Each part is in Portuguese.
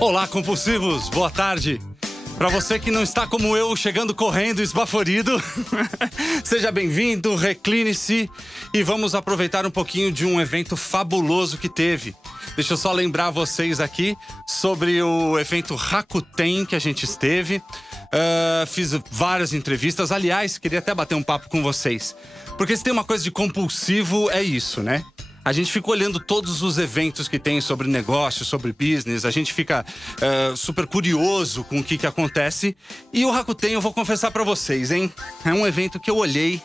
Olá, compulsivos, boa tarde. Para você que não está como eu, chegando correndo, esbaforido, seja bem-vindo, recline-se e vamos aproveitar um pouquinho de um evento fabuloso que teve. Deixa eu só lembrar vocês aqui sobre o evento Rakuten que a gente esteve. Fiz várias entrevistas, aliás, queria até bater um papo com vocês. Porque se tem uma coisa de compulsivo, é isso, né? A gente fica olhando todos os eventos que tem sobre negócio, sobre business. A gente fica super curioso com o que acontece. E o Rakuten, eu vou confessar pra vocês, hein? É um evento que eu olhei.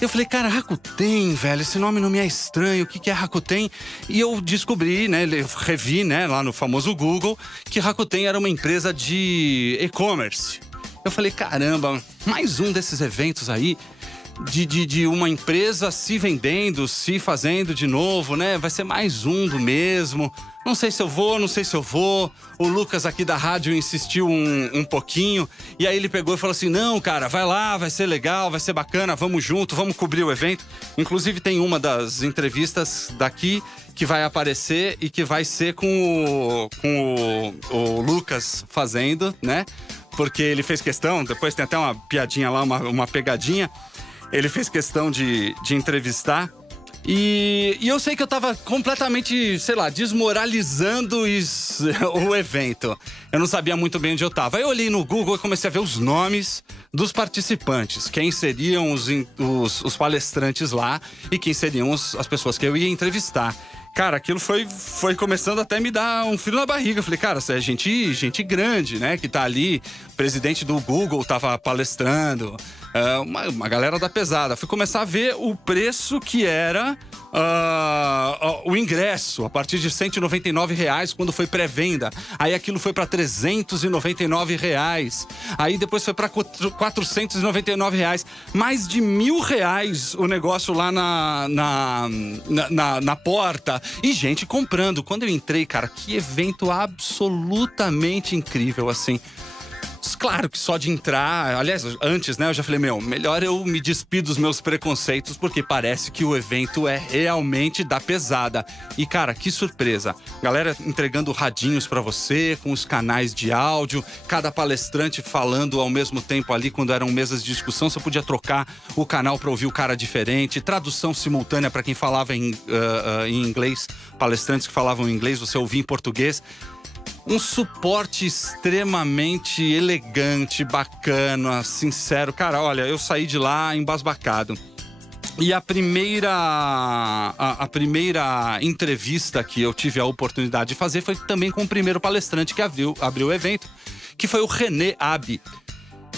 Eu falei, cara, Rakuten, velho, esse nome não me é estranho. O que é Rakuten? E eu descobri, né, revi, né, lá no famoso Google, que Rakuten era uma empresa de e-commerce. Eu falei, caramba, mais um desses eventos aí. De uma empresa se vendendo, se fazendo de novo, né? Vai ser mais um do mesmo. Não sei se eu vou, não sei se eu vou. O Lucas aqui da rádio insistiu um pouquinho. E aí ele pegou e falou assim, não, cara, vai lá, vai ser legal, vai ser bacana, vamos junto, vamos cobrir o evento. Inclusive tem uma das entrevistas daqui que vai aparecer e que vai ser com o Lucas fazendo, né? Porque ele fez questão, depois tem até uma piadinha lá, uma pegadinha. Ele fez questão de entrevistar. E eu sei que eu tava completamente, sei lá, desmoralizando o evento. Eu não sabia muito bem onde eu tava. Aí eu olhei no Google e comecei a ver os nomes dos participantes. Quem seriam os palestrantes lá e quem seriam as pessoas que eu ia entrevistar. Cara, aquilo foi começando até a me dar um frio na barriga. Eu falei, cara, isso é gente grande, né? Que tá ali. O presidente do Google tava palestrando. Uma galera da pesada. Fui começar a ver o preço que era o ingresso, a partir de R$199 quando foi pré-venda. Aí aquilo foi para R$399. Aí depois foi para R$499. Mais de R$1.000 o negócio lá na porta. E gente comprando. Quando eu entrei, cara, que evento absolutamente incrível, assim. Claro que só de entrar, aliás, antes, né, eu já falei, melhor eu me despir dos meus preconceitos, porque parece que o evento é realmente da pesada. E, cara, que surpresa. Galera entregando radinhos pra você, com os canais de áudio, cada palestrante falando ao mesmo tempo ali, quando eram mesas de discussão, você podia trocar o canal pra ouvir o cara diferente, tradução simultânea pra quem falava em inglês, palestrantes que falavam em inglês, você ouvia em português. Um suporte extremamente elegante, bacana, sincero. Cara, olha, eu saí de lá embasbacado. E a primeira entrevista que eu tive a oportunidade de fazer foi também com o primeiro palestrante que abriu o evento, que foi o René Aby,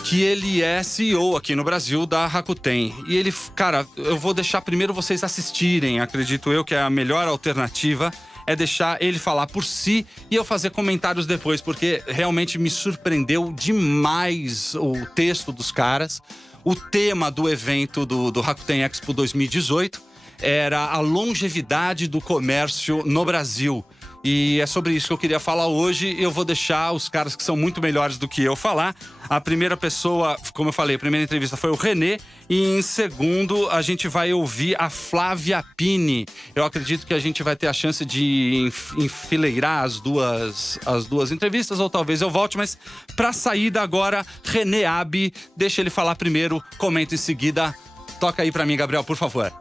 que ele é CEO aqui no Brasil da Rakuten. E ele, cara, eu vou deixar primeiro vocês assistirem, acredito eu que é a melhor alternativa. É deixar ele falar por si e eu fazer comentários depois, porque realmente me surpreendeu demais o texto dos caras. O tema do evento do Rakuten Expo 2018 era a longevidade do comércio no Brasil. E é sobre isso que eu queria falar hoje. Eu vou deixar os caras que são muito melhores do que eu falar. A primeira pessoa, como eu falei, a primeira entrevista foi o René. E em segundo, a gente vai ouvir a Flávia Pini. Eu acredito que a gente vai ter a chance de enfileirar as duas entrevistas, ou talvez eu volte. Mas pra saída agora, René Aby, deixa ele falar primeiro, comenta em seguida. Toca aí pra mim, Gabriel, por favor.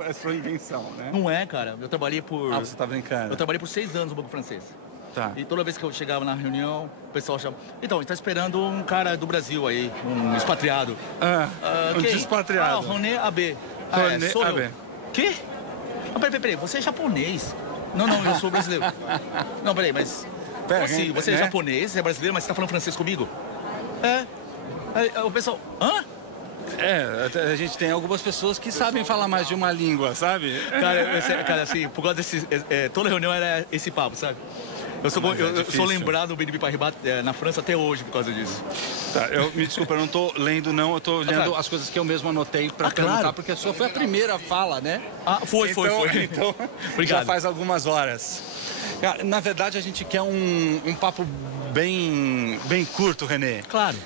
É sua invenção, né? Não é, cara. Eu trabalhei por... você tá brincando. Eu trabalhei por 6 anos no Banco Francês. Tá. E toda vez que eu chegava na reunião, o pessoal achava... Então, a gente tá esperando um cara do Brasil aí, um expatriado. Um expatriado. René Aby. Sou eu. Quê? Peraí, você é japonês. Não, eu sou brasileiro. Não, peraí, mas... Assim, você é japonês, você é brasileiro, mas você tá falando francês comigo? Aí, o pessoal... Hã? A gente tem algumas pessoas que sabem falar mais de uma língua, sabe? Cara, assim, por causa desse... toda reunião era esse papo, sabe? Eu sou lembrado do BNB Paribas na França até hoje por causa disso. Tá, me desculpa, eu não tô lendo não, eu tô lendo as coisas que eu mesmo anotei pra perguntar, claro. Porque a sua foi a primeira fala, né? Foi. Então já faz algumas horas. Cara, na verdade, a gente quer um papo bem curto, Renê. Claro.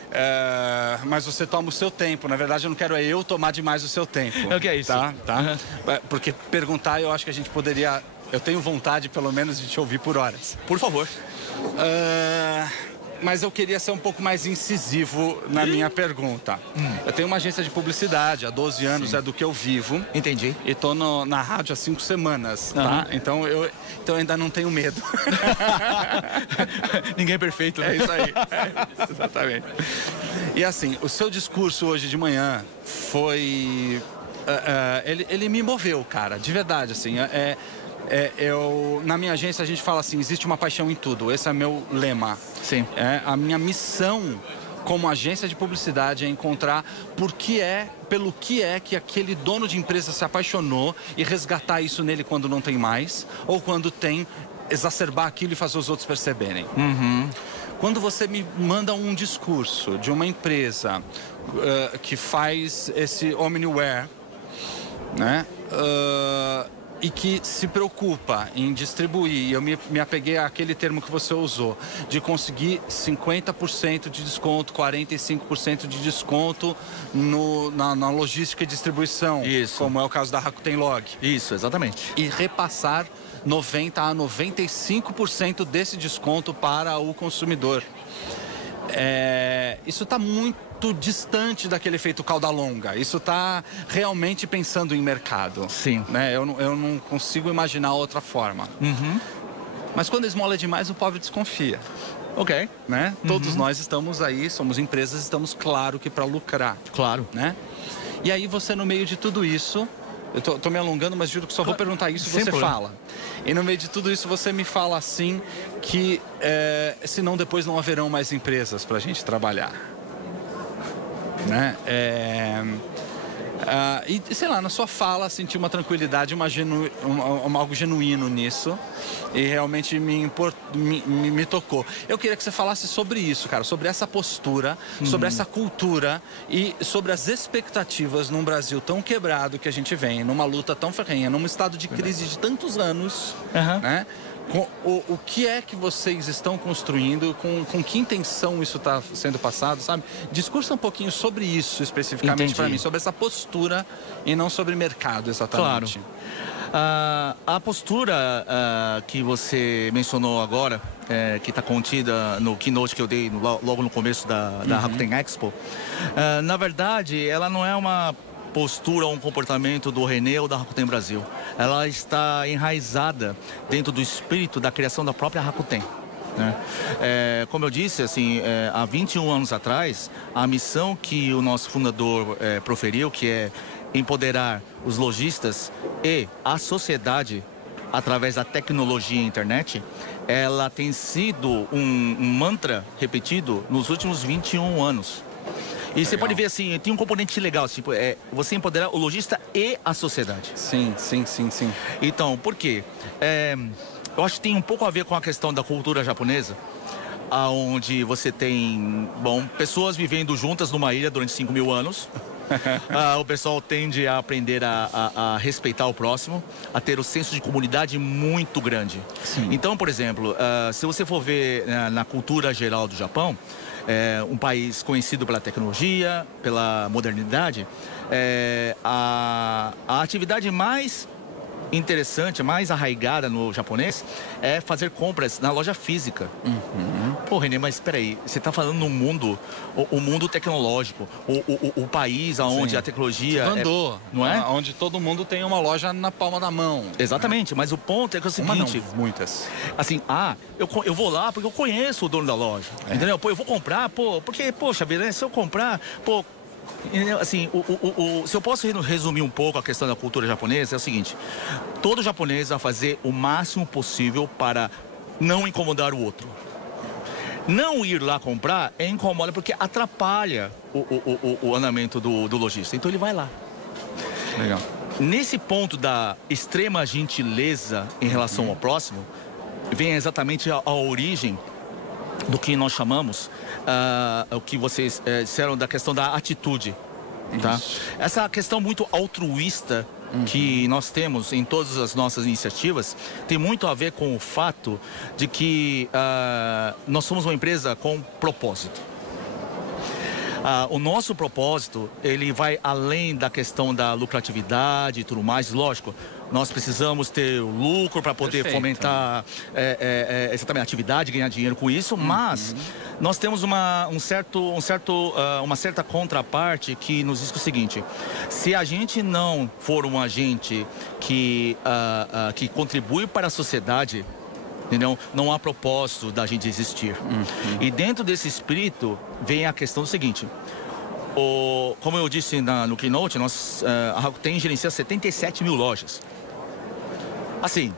Mas você toma o seu tempo. Na verdade, eu não quero eu tomar demais o seu tempo. O que é isso? Tá? Porque perguntar, eu acho que a gente poderia... Eu tenho vontade, pelo menos, de te ouvir por horas. Por favor. Mas eu queria ser um pouco mais incisivo na minha pergunta. Eu tenho uma agência de publicidade, há 12 anos. Sim. É do que eu vivo. Entendi. E tô na rádio há 5 semanas, tá? Então eu ainda não tenho medo. Ninguém é perfeito, né? É isso aí. Exatamente. E assim, o seu discurso hoje de manhã foi... ele me moveu, cara, de verdade, assim. Na minha agência a gente fala assim, existe uma paixão em tudo. Esse é meu lema. Sim. A minha missão como agência de publicidade é encontrar pelo que é que aquele dono de empresa se apaixonou e resgatar isso nele quando não tem mais, ou quando tem, exacerbar aquilo e fazer os outros perceberem. Quando você me manda um discurso de uma empresa que faz esse omniware, né? E que se preocupa em distribuir, eu me apeguei àquele termo que você usou, de conseguir 50% de desconto, 45% de desconto na logística e distribuição. Isso. Como é o caso da Rakuten Log. Isso, exatamente. E repassar 90% a 95% desse desconto para o consumidor. Isso está muito distante daquele efeito cauda longa. Isso está realmente pensando em mercado. Sim. Né? Eu não consigo imaginar outra forma. Mas quando a esmola é demais, o pobre desconfia. Ok. Né? Todos nós estamos aí, somos empresas, estamos claro que para lucrar. Claro. Né? E aí você, no meio de tudo isso... Eu tô me alongando, mas juro que só vou perguntar isso e você fala. E no meio de tudo isso você me fala assim que senão depois não haverão mais empresas para a gente trabalhar. Né? E sei lá, na sua fala senti uma tranquilidade, algo genuíno nisso. E realmente me tocou. Eu queria que você falasse sobre isso, cara, sobre essa postura, sobre essa cultura e sobre as expectativas num Brasil tão quebrado que a gente vem, numa luta tão ferrenha, num estado de crise de tantos anos, né? O que é que vocês estão construindo, com que intenção isso está sendo passado, sabe? Discursa um pouquinho sobre isso especificamente para mim, sobre essa postura e não sobre mercado exatamente. Claro. A postura que você mencionou agora, que está contida no keynote que eu dei logo no começo da Rakuten Expo, na verdade, ela não é uma postura ou um comportamento do Renê ou da Rakuten Brasil. Ela está enraizada dentro do espírito da criação da própria Rakuten. Né? Como eu disse, assim, há 21 anos atrás, a missão que o nosso fundador proferiu, que é empoderar os lojistas e a sociedade através da tecnologia e internet, ela tem sido um mantra repetido nos últimos 21 anos. E legal. Você pode ver assim, tem um componente legal, tipo, você empoderar o lojista e a sociedade. Sim. Então, por quê? Eu acho que tem um pouco a ver com a questão da cultura japonesa, onde você tem, pessoas vivendo juntas numa ilha durante 5.000 anos. O pessoal tende a aprender a respeitar o próximo, a ter o senso de comunidade muito grande. Sim. Então, por exemplo, se você for ver na cultura geral do Japão, um país conhecido pela tecnologia, pela modernidade, a atividade mais interessante, mais arraigada no japonês é fazer compras na loja física. Pô, Renê, mas espera aí, você está falando no mundo, o mundo tecnológico, o país onde a tecnologia andou, não é? Onde todo mundo tem uma loja na palma da mão. Exatamente, mas o ponto é que é o seguinte... Não, muitas. Assim, eu vou lá porque eu conheço o dono da loja, entendeu? Pô, eu vou comprar, porque, poxa, beleza, se eu comprar, assim, se eu posso resumir um pouco a questão da cultura japonesa, é o seguinte: todo japonês vai fazer o máximo possível para não incomodar o outro. Não ir lá comprar incomoda porque atrapalha o andamento do lojista. Então ele vai lá. Legal. Nesse ponto da extrema gentileza em relação ao próximo, vem exatamente a origem do que nós chamamos, o que vocês disseram da questão da atitude, tá? Essa questão muito altruísta que nós temos em todas as nossas iniciativas tem muito a ver com o fato de que nós somos uma empresa com propósito. O nosso propósito, ele vai além da questão da lucratividade e tudo mais, lógico. Nós precisamos ter o lucro para poder fomentar exatamente a atividade, ganhar dinheiro com isso, mas nós temos uma certa contraparte que nos diz o seguinte: se a gente não for um agente que contribui para a sociedade, entendeu? Não há propósito da gente existir. E dentro desse espírito vem a questão do seguinte: como eu disse no Keynote, a Rakuten gerencia 77 mil lojas. Assim,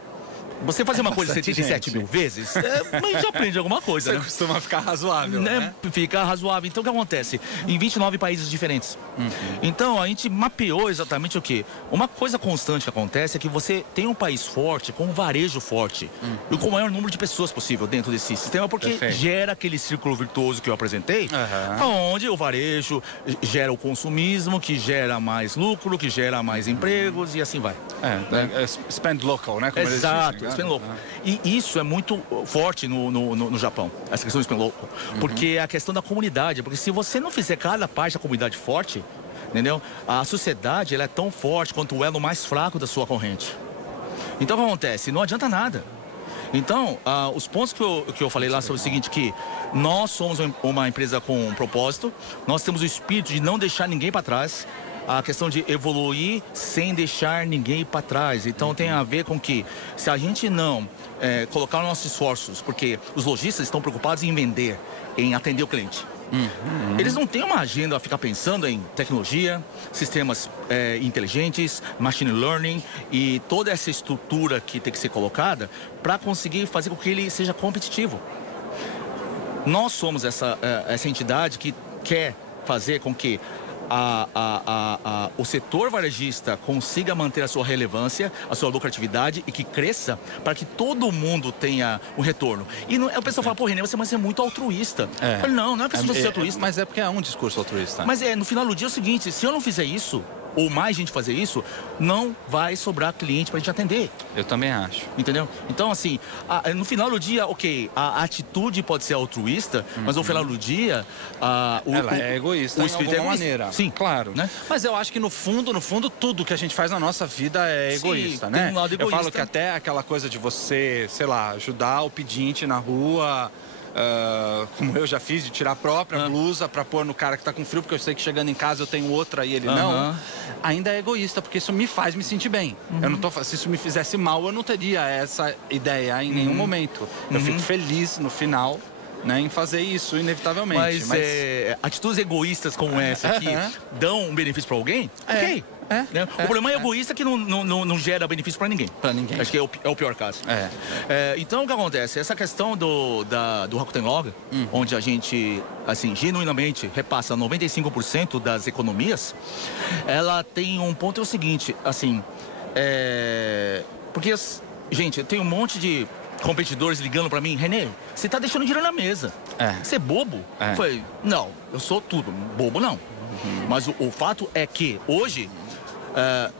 você fazer uma coisa 77 mil vezes, mas já aprende alguma coisa, Você né? costuma ficar razoável, né? Fica razoável. Então, o que acontece? Em 29 países diferentes. Então, a gente mapeou exatamente o quê? Uma coisa constante que acontece é que você tem um país forte, com um varejo forte, e com o maior número de pessoas possível dentro desse sistema, porque gera aquele círculo virtuoso que eu apresentei, onde o varejo gera o consumismo, que gera mais lucro, que gera mais empregos, e assim vai. Spend local, né? Como exato. Spend local. E isso é muito forte no Japão, essa questão do spend local. Porque é a questão da comunidade. Porque se você não fizer cada parte da comunidade forte, entendeu? A sociedade, ela é tão forte quanto o elo mais fraco da sua corrente. Então, o que acontece? Não adianta nada. Então, os pontos que eu falei lá sobre o seguinte, que nós somos uma empresa com um propósito, nós temos o espírito de não deixar ninguém para trás, a questão de evoluir sem deixar ninguém para trás. Então tem a ver com que, se a gente não colocar nossos esforços, porque os lojistas estão preocupados em vender, em atender o cliente. Eles não têm uma agenda a ficar pensando em tecnologia, sistemas inteligentes, machine learning e toda essa estrutura que tem que ser colocada para conseguir fazer com que ele seja competitivo. Nós somos essa entidade que quer fazer com que o setor varejista consiga manter a sua relevância, a sua lucratividade e que cresça para que todo mundo tenha um retorno. E o pessoal fala, pô, René, você é muito altruísta. Eu falo, não é questão de ser altruísta. Mas é porque é um discurso altruísta. Mas no final do dia é o seguinte, se eu não fizer isso, ou mais gente fazer isso, não vai sobrar cliente pra gente atender. Eu também acho. Entendeu? Então, assim, no final do dia, ok, a atitude pode ser altruísta, mas no final do dia... ela é egoísta de alguma maneira. Sim. Claro. Né? Mas eu acho que no fundo, tudo que a gente faz na nossa vida é egoísta, né? Tem um lado egoísta. Eu falo que até aquela coisa de você, sei lá, ajudar o pedinte na rua... como eu já fiz, de tirar a própria blusa para pôr no cara que tá com frio, porque eu sei que chegando em casa eu tenho outra e ele não, ainda é egoísta, porque isso me faz me sentir bem. Eu não tô, se isso me fizesse mal, eu não teria essa ideia em nenhum momento. Eu fico feliz no final, né, em fazer isso, inevitavelmente. Mas atitudes egoístas como essa aqui dão um benefício para alguém? Ok. O problema é egoísta que não gera benefício para ninguém. Acho que é o pior caso. Então, o que acontece? Essa questão do Rakuten Log, onde a gente, assim, genuinamente repassa 95% das economias, ela tem um ponto, é o seguinte, assim, porque, gente, tem um monte de competidores ligando para mim, René, você tá deixando dinheiro na mesa. Você é bobo? Eu falei, não, eu sou tudo, bobo não. Mas o fato é que hoje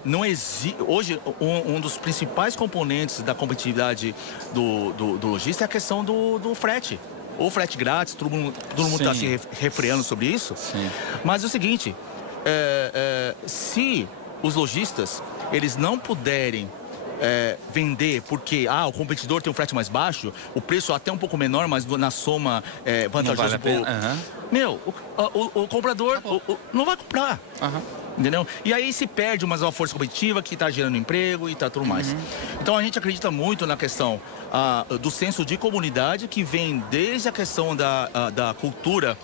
não existe. Hoje, um dos principais componentes da competitividade do lojista é a questão do frete. Ou frete grátis, todo mundo está se refreando sobre isso. Mas é o seguinte, se os lojistas eles não puderem vender porque o competidor tem um frete mais baixo, o preço até um pouco menor, mas na soma vantajoso. O comprador não vai comprar. Entendeu? E aí se perde uma força competitiva que está gerando emprego e tá tudo mais. Então a gente acredita muito na questão do senso de comunidade, que vem desde a questão da cultura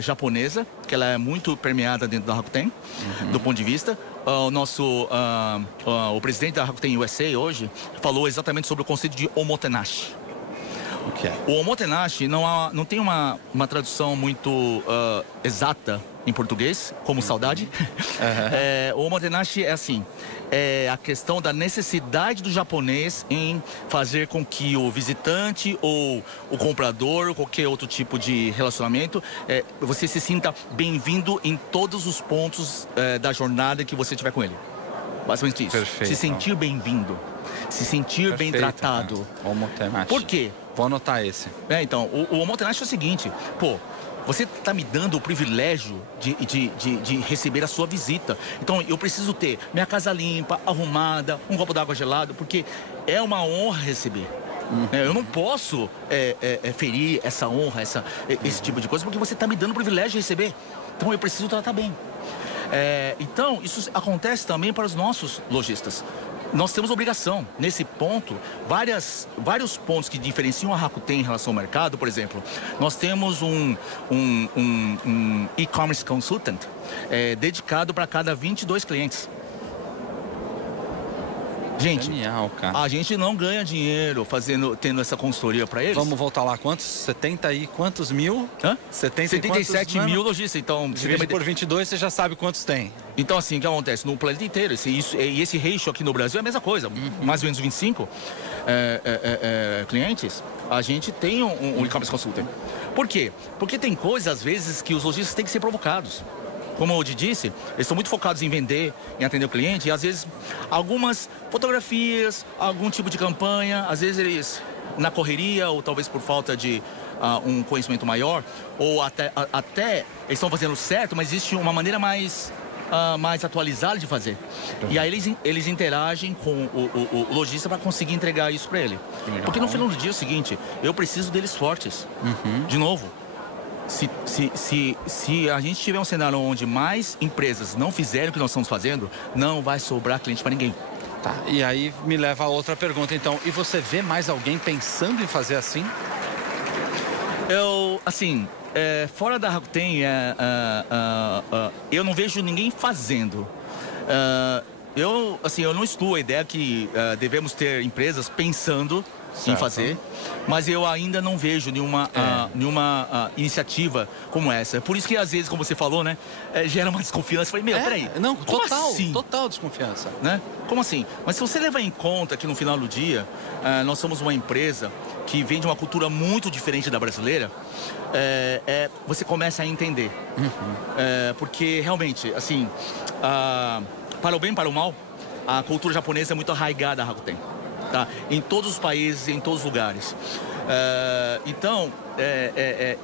japonesa, que ela é muito permeada dentro da Rakuten, do ponto de vista. O presidente da Rakuten USA hoje falou exatamente sobre o conceito de omotenashi. O omotenashi não tem uma tradução muito exata em português, como saudade. O omotenashi é assim, é a questão da necessidade do japonês em fazer com que o visitante ou o comprador, ou qualquer outro tipo de relacionamento, você se sinta bem-vindo em todos os pontos da jornada que você tiver com ele. Basicamente isso. Perfeito. Se sentir bem-vindo. Se sentir bem tratado. Omotenashi. Por quê? Vou anotar esse. Então, o omotenashi é o seguinte, pô, você está me dando o privilégio de receber a sua visita. Então, eu preciso ter minha casa limpa, arrumada, um copo d'água gelado, porque é uma honra receber. Eu não posso ferir essa honra, esse tipo de coisa, porque você está me dando o privilégio de receber. Então, eu preciso tratar bem. Então, isso acontece também para os nossos lojistas. Nós temos obrigação, nesse ponto, vários pontos que diferenciam a Rakuten em relação ao mercado. Por exemplo, nós temos um e-commerce consultant dedicado para cada 22 clientes. Gente, genial, cara. A gente não ganha dinheiro tendo essa consultoria para eles. Vamos voltar lá, quantos? 70 e quantos mil? 77 mil lojistas. Então, divide por 22, você já sabe quantos tem. Então, assim, o que acontece? No planeta inteiro, esse ratio aqui no Brasil é a mesma coisa. Mais ou menos 25 clientes, a gente tem um e-commerce consultant. Por quê? Porque tem coisas, às vezes, que os lojistas têm que ser provocados. Como eu te disse, eles estão muito focados em vender, em atender o cliente, e às vezes algumas fotografias, algum tipo de campanha, às vezes eles, na correria, ou talvez por falta de um conhecimento maior, ou até eles estão fazendo certo, mas existe uma maneira mais atualizada de fazer. E aí eles interagem com o lojista para conseguir entregar isso para ele. Porque no final do dia é o seguinte, eu preciso deles fortes. De novo. Se a gente tiver um cenário onde mais empresas não fizerem o que nós estamos fazendo, não vai sobrar cliente para ninguém. Tá, e aí me leva a outra pergunta, então. E você vê mais alguém pensando em fazer assim? Fora da Rakuten, eu não vejo ninguém fazendo. Eu não excluo a ideia que devemos ter empresas pensando em fazer, mas eu ainda não vejo nenhuma iniciativa como essa. Por isso que às vezes, como você falou, né, gera uma desconfiança. Eu falei, peraí. Não, assim? Total desconfiança. Né? Como assim? Mas se você levar em conta que no final do dia, nós somos uma empresa que vem de uma cultura muito diferente da brasileira, você começa a entender. Porque realmente, assim, para o bem e para o mal, a cultura japonesa é muito arraigada a Rakuten. Tá? Em todos os países, em todos os lugares. Então,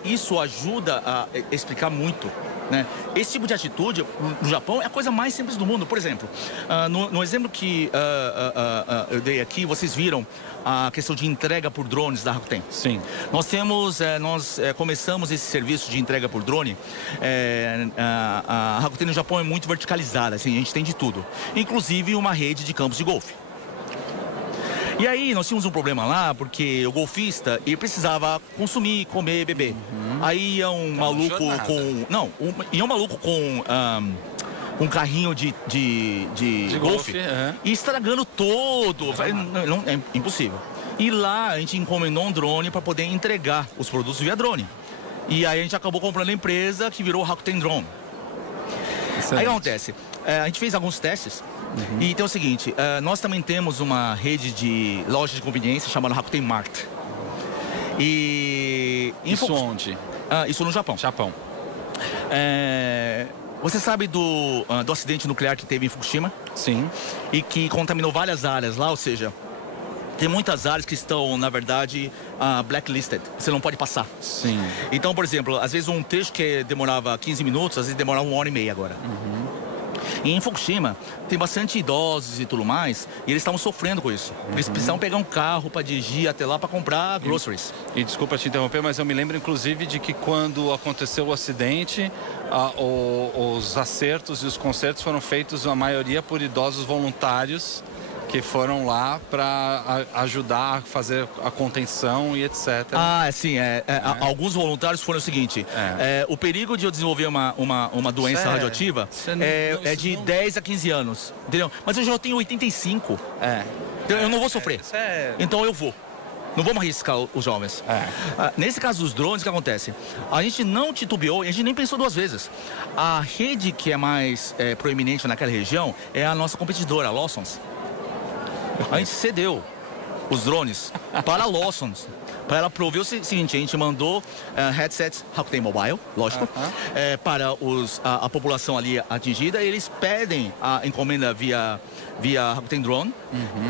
isso ajuda a explicar muito, né? Esse tipo de atitude no Japão é a coisa mais simples do mundo. Por exemplo, no exemplo que eu dei aqui, vocês viram a questão de entrega por drones da Rakuten. Sim. Nós começamos esse serviço de entrega por drone. A Rakuten no Japão é muito verticalizada, assim, a gente tem de tudo, inclusive uma rede de campos de golfe. E aí nós tínhamos um problema lá, porque o golfista, ele precisava consumir, comer, beber. Aí ia um maluco com... Ia um maluco com um carrinho de golfe e estragando todo. É impossível. E lá a gente encomendou um drone para poder entregar os produtos via drone. E aí a gente acabou comprando a empresa que virou Rakuten Drone. Excelente. Aí o que acontece? A gente fez alguns testes. E então é o seguinte, nós também temos uma rede de lojas de conveniência chamada Rakuten Mart. Isso onde? Isso no Japão. Você sabe do acidente nuclear que teve em Fukushima? Sim. E que contaminou várias áreas lá, ou seja, tem muitas áreas que estão, na verdade, blacklisted. Você não pode passar. Sim. Então, por exemplo, às vezes um trecho que demorava 15 minutos, às vezes demorava 1h30 agora. E em Fukushima, tem bastante idosos e tudo mais, e eles estavam sofrendo com isso. Eles precisavam pegar um carro para dirigir até lá para comprar groceries. E desculpa te interromper, mas eu me lembro inclusive de que quando aconteceu o acidente, os acertos e os consertos foram feitos, a maioria por idosos voluntários, que foram lá para ajudar a fazer a contenção e etc. Sim. Alguns voluntários foram o seguinte, o perigo de eu desenvolver uma doença radioativa é de 10 a 15 anos, entendeu? Mas eu já tenho 85. Eu não vou sofrer. Então eu vou. Não vamos arriscar os jovens. Nesse caso dos drones, o que acontece? A gente não titubeou e a gente nem pensou duas vezes. A rede que é mais proeminente naquela região é a nossa competidora, a Lawson's. A gente cedeu. os drones para a Lawson. Para ela prover o seguinte, a gente mandou headsets Rakuten Mobile, lógico, para a população ali atingida. Eles pedem a encomenda via Rakuten Drone.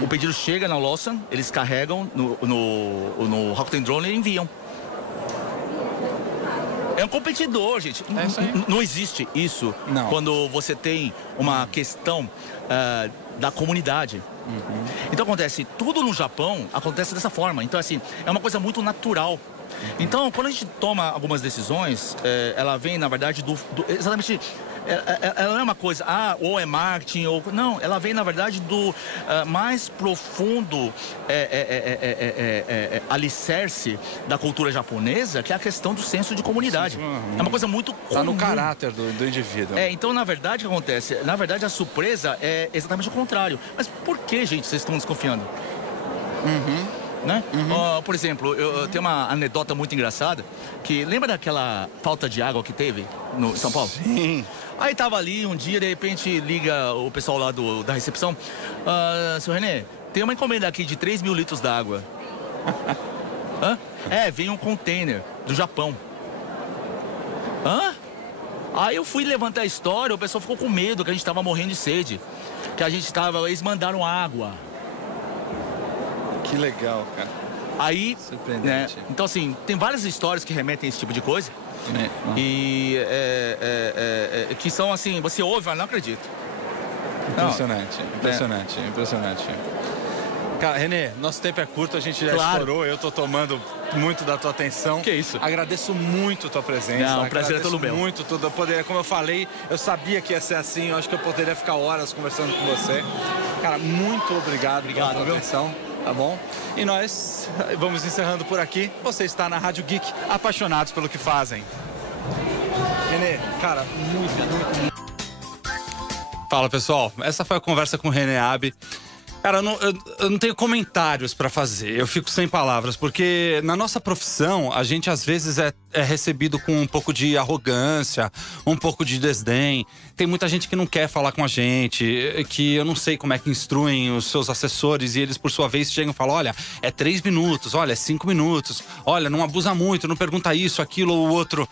O pedido chega na Lawson, eles carregam no Rakuten Drone e enviam. É um competidor, gente. Não existe isso quando você tem uma questão da comunidade. Então acontece, tudo no Japão acontece dessa forma. Então assim, é uma coisa muito natural. Então quando a gente toma algumas decisões, ela vem na verdade exatamente, ela não é uma coisa, ou é marketing, ou não, ela vem na verdade do mais profundo alicerce da cultura japonesa, que é a questão do senso de comunidade. É uma coisa muito comum. Tá no caráter do indivíduo. Então na verdade o que acontece? Na verdade a surpresa é exatamente o contrário. Mas por que, gente, vocês estão desconfiando? Né? Por exemplo, eu tenho uma anedota muito engraçada, que lembra daquela falta de água que teve no São Paulo? Sim. Aí tava ali um dia, de repente liga o pessoal lá da recepção: seu Renê, tem uma encomenda aqui de 3 mil litros d'água. Vem um container do Japão. Aí eu fui levantar a história, o pessoal ficou com medo, que a gente tava morrendo de sede, que eles mandaram água. Que legal, cara. Aí, surpreendente. Então assim, tem várias histórias que remetem a esse tipo de coisa. E que são assim, você ouve, mas não acredita. Impressionante. Cara, Renê, nosso tempo é curto, a gente já estourou, eu tô tomando muito da tua atenção. Que isso? Agradeço muito a tua presença. O prazer é todo meu. Muito tudo. Eu poderia, como eu falei, eu sabia que ia ser assim, eu acho que eu poderia ficar horas conversando com você. Cara, muito obrigado pela tua atenção. Tá bom? E nós vamos encerrando por aqui. Você está na Rádio Geek, apaixonados pelo que fazem. Renê, cara, muito. Fala, pessoal. Essa foi a conversa com o Renê Abe. Cara, eu não tenho comentários pra fazer, eu fico sem palavras, porque na nossa profissão, a gente às vezes é recebido com um pouco de arrogância, um pouco de desdém. Tem muita gente que não quer falar com a gente, que eu não sei como é que instruem os seus assessores, e eles por sua vez chegam e falam: olha, é 3 minutos, olha, é 5 minutos, olha, não abusa muito, não pergunta isso, aquilo ou outro.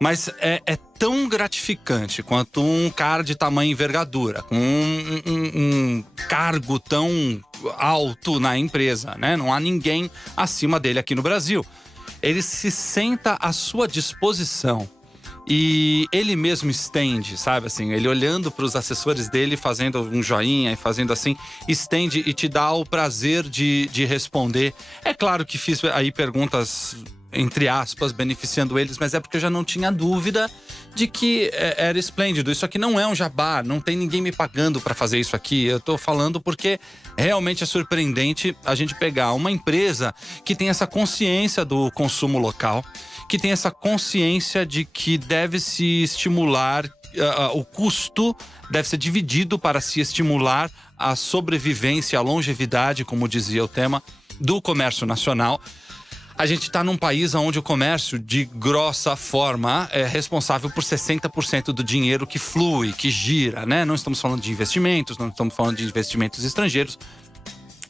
Mas é tão gratificante quanto um cara de tamanha envergadura, com um cargo tão alto na empresa, né? Não há ninguém acima dele aqui no Brasil. Ele se senta à sua disposição e ele mesmo estende, sabe assim? Ele olhando para os assessores dele, fazendo um joinha e fazendo assim, estende e te dá o prazer de responder. É claro que fiz aí perguntas, entre aspas, beneficiando eles, mas é porque eu já não tinha dúvida de que era esplêndido. Isso aqui não é um jabá, não tem ninguém me pagando para fazer isso aqui. Eu tô falando porque realmente é surpreendente a gente pegar uma empresa que tem essa consciência do consumo local, que tem essa consciência de que deve se estimular, o custo deve ser dividido para se estimular a sobrevivência, a longevidade, como dizia o tema, do comércio nacional. A gente está num país onde o comércio, de grossa forma, é responsável por 60% do dinheiro que flui, que gira, né? Não estamos falando de investimentos, não estamos falando de investimentos estrangeiros,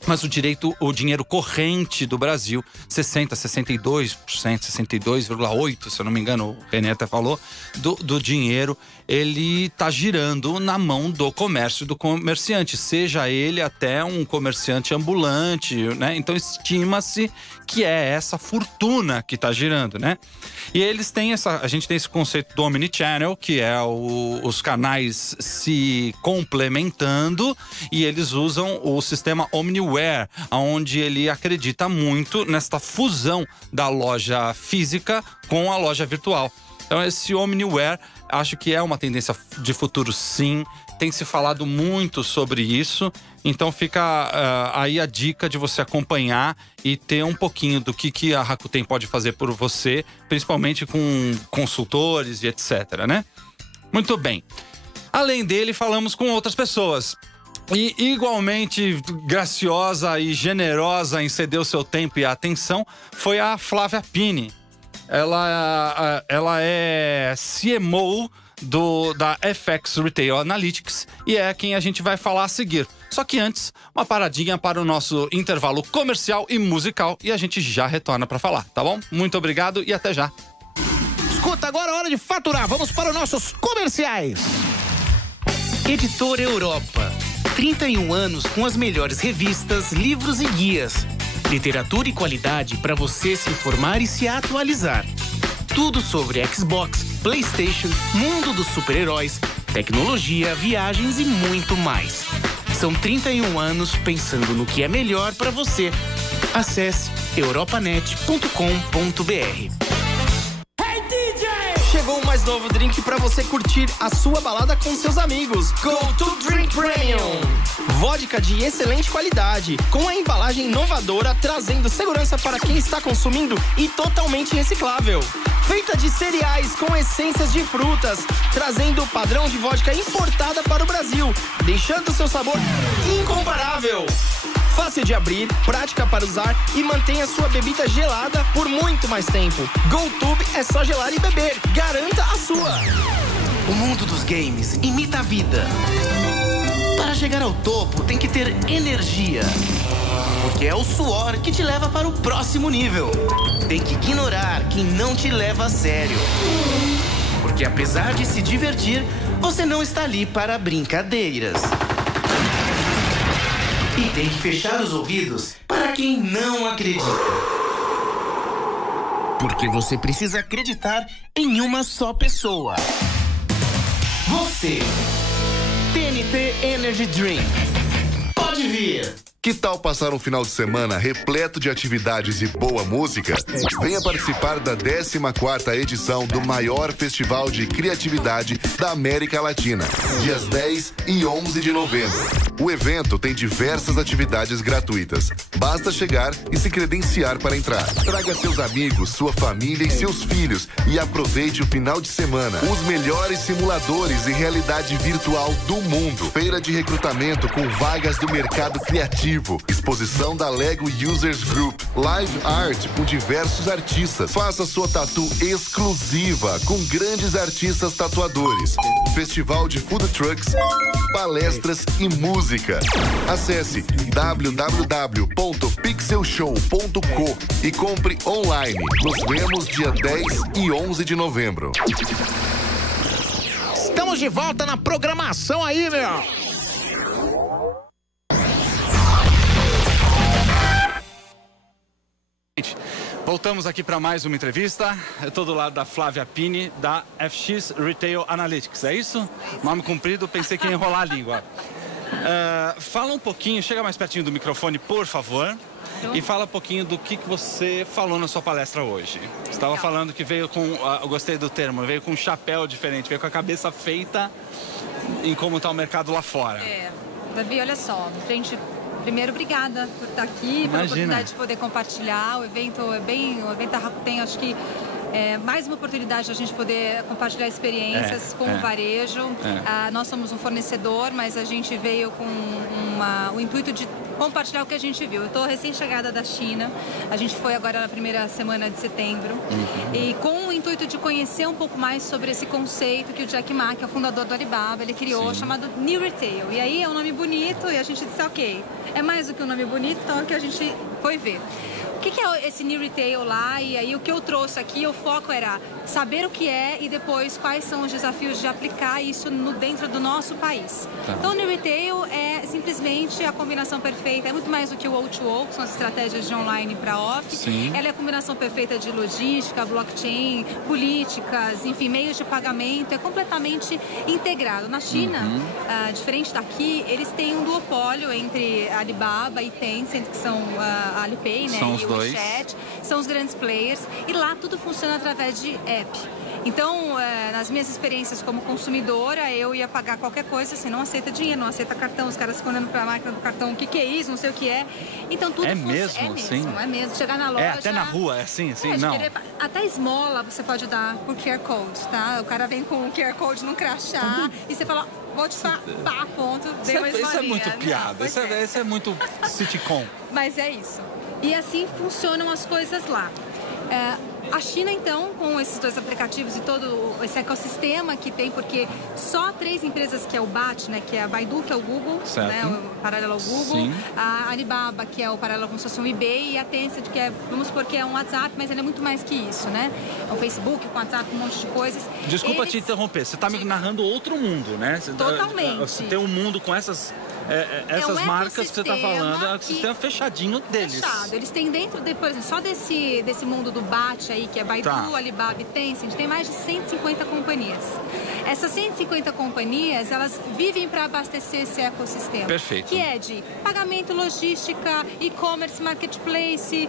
mas o dinheiro corrente do Brasil, 62%, 62,8%, se eu não me engano, o Renê até falou, do dinheiro, ele está girando na mão do comércio, do comerciante, seja ele até um comerciante ambulante, né? Então estima-se que é essa fortuna que está girando, né? E eles têm a gente tem esse conceito do omnichannel, que é os canais se complementando, e eles usam o sistema Omniware, onde ele acredita muito nesta fusão da loja física com a loja virtual. Então esse Omniware, acho que é uma tendência de futuro, sim. Tem se falado muito sobre isso. Então fica aí a dica de você acompanhar e ter um pouquinho do que a Rakuten pode fazer por você, principalmente com consultores e etc, né? Muito bem. Além dele, falamos com outras pessoas. E igualmente graciosa e generosa em ceder o seu tempo e a atenção foi a Flávia Pini. Ela é CMO da FX Retail Analytics e é quem a gente vai falar a seguir. Só que antes, uma paradinha para o nosso intervalo comercial e musical e a gente já retorna para falar, tá bom? Muito obrigado e até já. Escuta, agora é hora de faturar. Vamos para os nossos comerciais. Editora Europa. 31 anos com as melhores revistas, livros e guias. Literatura e qualidade para você se informar e se atualizar. Tudo sobre Xbox, PlayStation, mundo dos super-heróis, tecnologia, viagens e muito mais. São 31 anos pensando no que é melhor para você. Acesse europanet.com.br. Chegou o mais novo drink para você curtir a sua balada com seus amigos. Go to Drink Premium. Vodka de excelente qualidade, com a embalagem inovadora, trazendo segurança para quem está consumindo e totalmente reciclável. Feita de cereais com essências de frutas, trazendo o padrão de vodka importada para o Brasil, deixando seu sabor incomparável. Fácil de abrir, prática para usar e mantenha sua bebida gelada por muito mais tempo. GoTube é só gelar e beber. Garanta a sua. O mundo dos games imita a vida. Para chegar ao topo, tem que ter energia. Porque é o suor que te leva para o próximo nível. Tem que ignorar quem não te leva a sério. Porque apesar de se divertir, você não está ali para brincadeiras. E tem que fechar os ouvidos para quem não acredita. Porque você precisa acreditar em uma só pessoa. Você. TNT Energy Drink. Pode vir. Que tal passar um final de semana repleto de atividades e boa música? Venha participar da 14ª edição do maior festival de criatividade da América Latina, dias 10 e 11 de novembro. O evento tem diversas atividades gratuitas. Basta chegar e se credenciar para entrar. Traga seus amigos, sua família e seus filhos e aproveite o final de semana. Os melhores simuladores e realidade virtual do mundo. Feira de recrutamento com vagas do mercado criativo. Exposição da Lego Users Group. Live Art com diversos artistas. Faça sua tatu exclusiva com grandes artistas tatuadores. Festival de food trucks, palestras e música. Acesse www.pixelshow.co e compre online. Nos vemos dia 10 e 11 de novembro. Estamos de volta na programação aí, meu. Voltamos aqui para mais uma entrevista. Eu estou do lado da Flávia Pini, da FX Retail Analytics. É isso? Nome comprido, pensei que ia enrolar a língua. Fala um pouquinho, chega mais pertinho do microfone, por favor. E fala um pouquinho do que você falou na sua palestra hoje. Você estava falando que veio com, eu gostei do termo, veio com um chapéu diferente, veio com a cabeça feita em como está o mercado lá fora. Davi, olha só, gente... Primeiro, obrigada por estar aqui, pela oportunidade de poder compartilhar. O evento tem, acho que, mais uma oportunidade de a gente poder compartilhar experiências com o varejo. Nós somos um fornecedor, mas a gente veio com o intuito de compartilhar o que a gente viu. Eu estou recém-chegada da China, a gente foi agora na primeira semana de setembro, e com o intuito de conhecer um pouco mais sobre esse conceito que o Jack Ma, que é o fundador do Alibaba, ele criou, chamado New Retail. E aí é um nome bonito e a gente disse, ok, é mais do que um nome bonito, então é o que a gente foi ver. O que é esse New Retail lá? E aí o que eu trouxe aqui, o foco era saber o que é e depois quais são os desafios de aplicar isso dentro do nosso país. Então o New Retail é simplesmente a combinação perfeita, é muito mais do que o O2O, que são as estratégias de online para off. Ela é a combinação perfeita de logística, blockchain, políticas, enfim, meios de pagamento, é completamente integrado. Na China, diferente daqui, eles têm um duopólio entre Alibaba e Tencent, que são a Alipay, né? São os dois. WeChat, são os grandes players, e lá tudo funciona através de app. Então, nas minhas experiências como consumidora, eu ia pagar qualquer coisa, assim, não aceita dinheiro, não aceita cartão, os caras ficam olhando para a máquina do cartão, o que é isso, não sei o que é. Então, tudo é mesmo, sim. É mesmo. Chegar na loja... até na rua, é assim, não. Até esmola você pode dar por QR Code, tá? O cara vem com o QR Code num crachá e você fala... Vou te falar, pá, ponto, deu uma esmolinha. Isso é muito piada, isso é muito sitcom. Mas é isso. E assim funcionam as coisas lá. A China, então, com esses 2 aplicativos e todo esse ecossistema que tem, porque só 3 empresas, que é o BAT, né, que é a Baidu, que é o Google, né, o paralelo ao Google, a Alibaba, que é o paralelo como se fosse um eBay, e a Tencent, que é, vamos supor que é um WhatsApp, mas ele é muito mais que isso, né? É um Facebook, com WhatsApp, um monte de coisas. Desculpa te interromper, você está me narrando outro mundo, né? Totalmente. Você tem um mundo com essas marcas que você está falando, é um sistema fechadinho deles. Fechado. Eles têm dentro, por exemplo, só desse mundo do BAT aí, que é Baidu, Alibaba e Tencent, tem mais de 150 companhias. Essas 150 companhias, elas vivem para abastecer esse ecossistema. Perfeito. Que é de pagamento, logística, e-commerce, marketplace,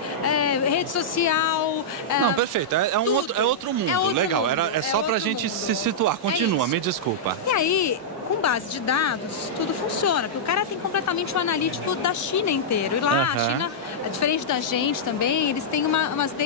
rede social. Não, perfeito. É outro mundo. É outro Legal. Mundo. É só para a gente se situar. Continua, me desculpa. E aí, com base de dados, tudo funciona. Porque o cara tem completamente o analítico da China inteiro. E lá, a China, diferente da gente também, eles têm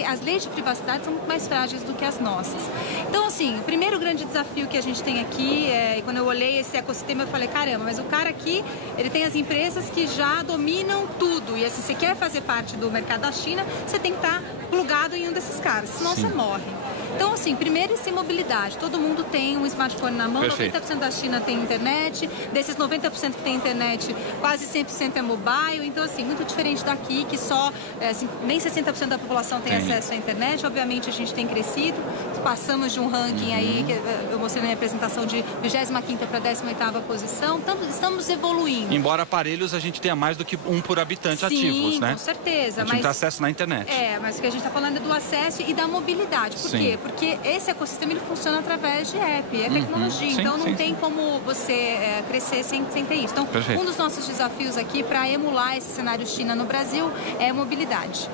as leis de privacidade são muito mais frágeis do que as nossas. Então, assim, o primeiro grande desafio que a gente tem aqui e quando eu olhei esse ecossistema, eu falei, caramba, mas o cara aqui, ele tem as empresas que já dominam tudo. E assim, você quer fazer parte do mercado da China, você tem que estar plugado em um desses caras, senão você morre. Então, assim, primeiro isso é mobilidade. Todo mundo tem um smartphone na mão, 90% da China tem internet, desses 90% que tem internet, quase 100% é mobile. Então, assim, muito diferente daqui, que só, assim, nem 60% da população tem acesso à internet. Obviamente, a gente tem crescido. Passamos de um ranking aí, que eu mostrei na minha apresentação, de 25ª para 18ª posição. Estamos evoluindo. Embora aparelhos a gente tenha mais do que um por habitante ativos, né? Com certeza. A gente tem acesso na internet. Mas o que a gente está falando é do acesso e da mobilidade. Por quê? Porque esse ecossistema ele funciona através de app, é tecnologia. Então não tem como você crescer sem ter isso. Então, um dos nossos desafios aqui para emular esse cenário China no Brasil é a mobilidade.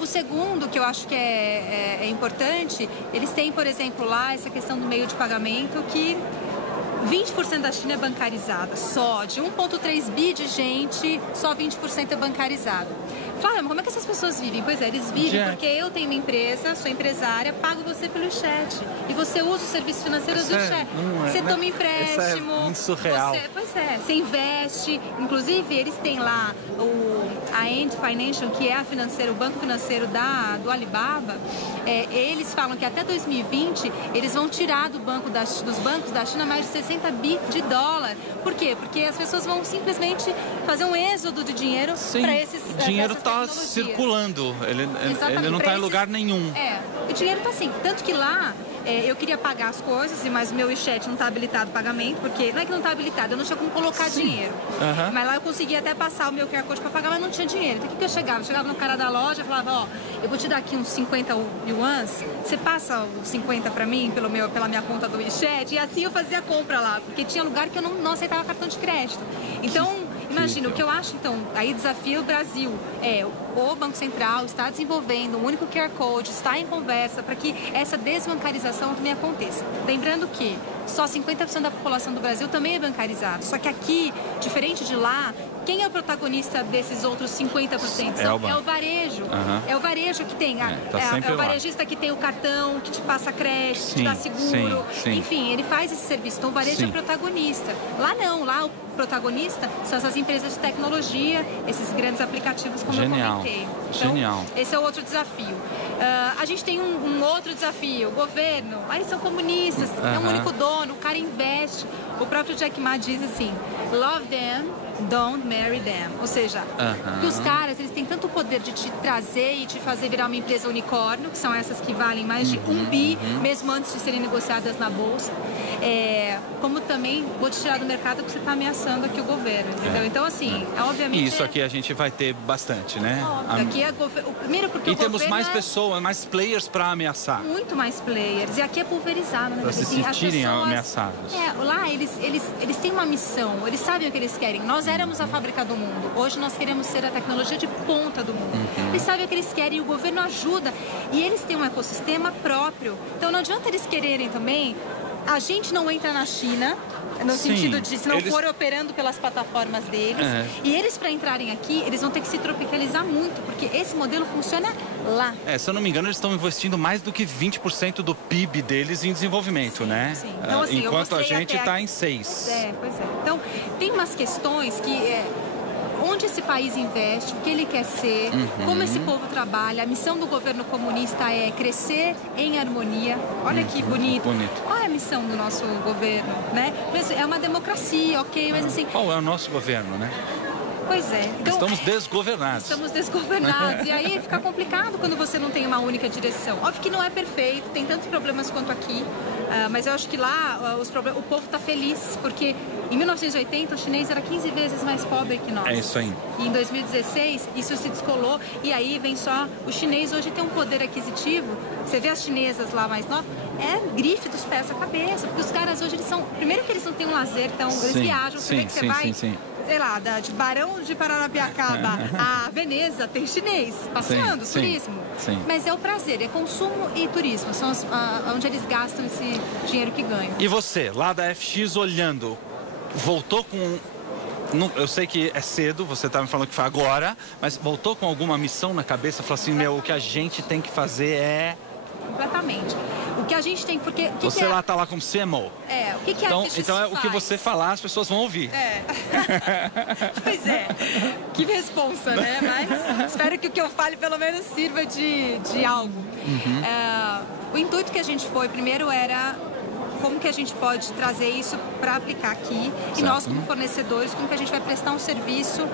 O segundo, que eu acho que é importante, eles têm, por exemplo, lá essa questão do meio de pagamento que 20% da China é bancarizada, só. De 1,3 bi de gente, só 20% é bancarizado. Flávia, como é que essas pessoas vivem? Pois é, eles vivem porque eu tenho uma empresa, sou empresária, pago você pelo chat. E você usa os serviços financeiros do chat. Você toma empréstimo. Isso é surreal. Você investe. Inclusive, eles têm lá a Ant Financial, que é o banco financeiro do Alibaba. Eles falam que até 2020 eles vão tirar dos bancos da China mais de 60 bi de dólar. Por quê? Porque as pessoas vão simplesmente fazer um êxodo de dinheiro para esses. O dinheiro está circulando, ele não está em lugar nenhum. O dinheiro está assim. Tanto que lá eu queria pagar as coisas, mas meu WeChat não está habilitado o pagamento, porque não é que não está habilitado, eu não tinha como colocar dinheiro. Mas lá eu conseguia até passar o meu QR Code para pagar, mas não tinha dinheiro. Então o que eu chegava? Eu chegava no cara da loja e falava, eu vou te dar aqui uns 50 yuans, você passa os 50 para mim pela minha conta do WeChat, e assim eu fazia a compra lá, porque tinha lugar que eu não aceitava cartão de crédito. Então, imagina, o que eu acho, então, aí desafio o Brasil o Banco Central está desenvolvendo um único QR Code, está em conversa para que essa desbancarização também aconteça. Lembrando que só 50% da população do Brasil também é bancarizada. Só que aqui, diferente de lá, quem é o protagonista desses outros 50%? É o varejo. É o varejo que tem. É o varejista que tem o cartão, que te passa crédito, te dá seguro. Enfim, ele faz esse serviço. Então o varejo é protagonista. Lá não, lá o protagonista são essas empresas de tecnologia, esses grandes aplicativos como eu comentei. Então, esse é o outro desafio. A gente tem um outro desafio. O governo, eles são comunistas, é um único dono, o cara investe. O próprio Jack Ma diz assim, love them, don't marry them. Ou seja, que os caras, eles têm tanto poder de te trazer e te fazer virar uma empresa unicórnio, que são essas que valem mais de 1 bi, mesmo antes de serem negociadas na bolsa. Como também vou te tirar do mercado porque você está ameaçando aqui o governo, entendeu? Então, assim, obviamente... Isso aqui a gente vai ter bastante, né? Aqui primeiro porque e temos mais pessoas, mais players para ameaçar. Muito mais players. E aqui é pulverizado, né? Para se sentirem ameaçados. Lá eles têm uma missão, eles sabem o que eles querem. Nós éramos a fábrica do mundo. Hoje nós queremos ser a tecnologia de ponta do mundo. Eles sabem o que eles querem e o governo ajuda. E eles têm um ecossistema próprio. Então não adianta eles quererem também. A gente não entra na China, no sentido de se não for operando pelas plataformas deles. E eles, para entrarem aqui, eles vão ter que se tropicalizar muito, porque esse modelo funciona lá. Se eu não me engano, eles estão investindo mais do que 20% do PIB deles em desenvolvimento, né? Então, assim, enquanto a gente está em 6%. Pois é. Então, tem umas questões que... onde esse país investe, o que ele quer ser, como esse povo trabalha. A missão do governo comunista é crescer em harmonia. Olha que bonito. Qual é a missão do nosso governo, né? É uma democracia, ok, mas assim... Qual é o nosso governo, né? Pois é. Então, estamos desgovernados. Estamos desgovernados. E aí fica complicado quando você não tem uma única direção. Óbvio que não é perfeito, tem tantos problemas quanto aqui. Mas eu acho que lá o povo está feliz, porque em 1980 o chinês era 15 vezes mais pobre que nós. É isso aí. E em 2016 isso se descolou e aí vem só... O chinês hoje tem um poder aquisitivo. Você vê as chinesas lá mais novas, é grife dos pés à cabeça. Porque os caras hoje, eles são... Primeiro que eles não têm um lazer, então eles viajam. Você vê que você vai... Sei lá, de Barão de Paranapiacaba a Veneza, tem chinês passeando, turismo. Sim. Mas é o prazer, é consumo e turismo. São onde eles gastam esse dinheiro que ganham. E você, lá da FX, olhando, voltou com... Eu sei que é cedo, você está me falando que foi agora, mas voltou com alguma missão na cabeça? Falou assim, o que a gente tem que fazer é... Completamente. O que a gente tem, porque... Você lá está lá como CMO. O que a FX então é faz? O que você falar, as pessoas vão ouvir. Pois é. Que responsa, né? Mas espero que o que eu fale pelo menos sirva de algo. O intuito que a gente foi, primeiro era... Como que a gente pode trazer isso para aplicar aqui. E nós, como fornecedores, como que a gente vai prestar um serviço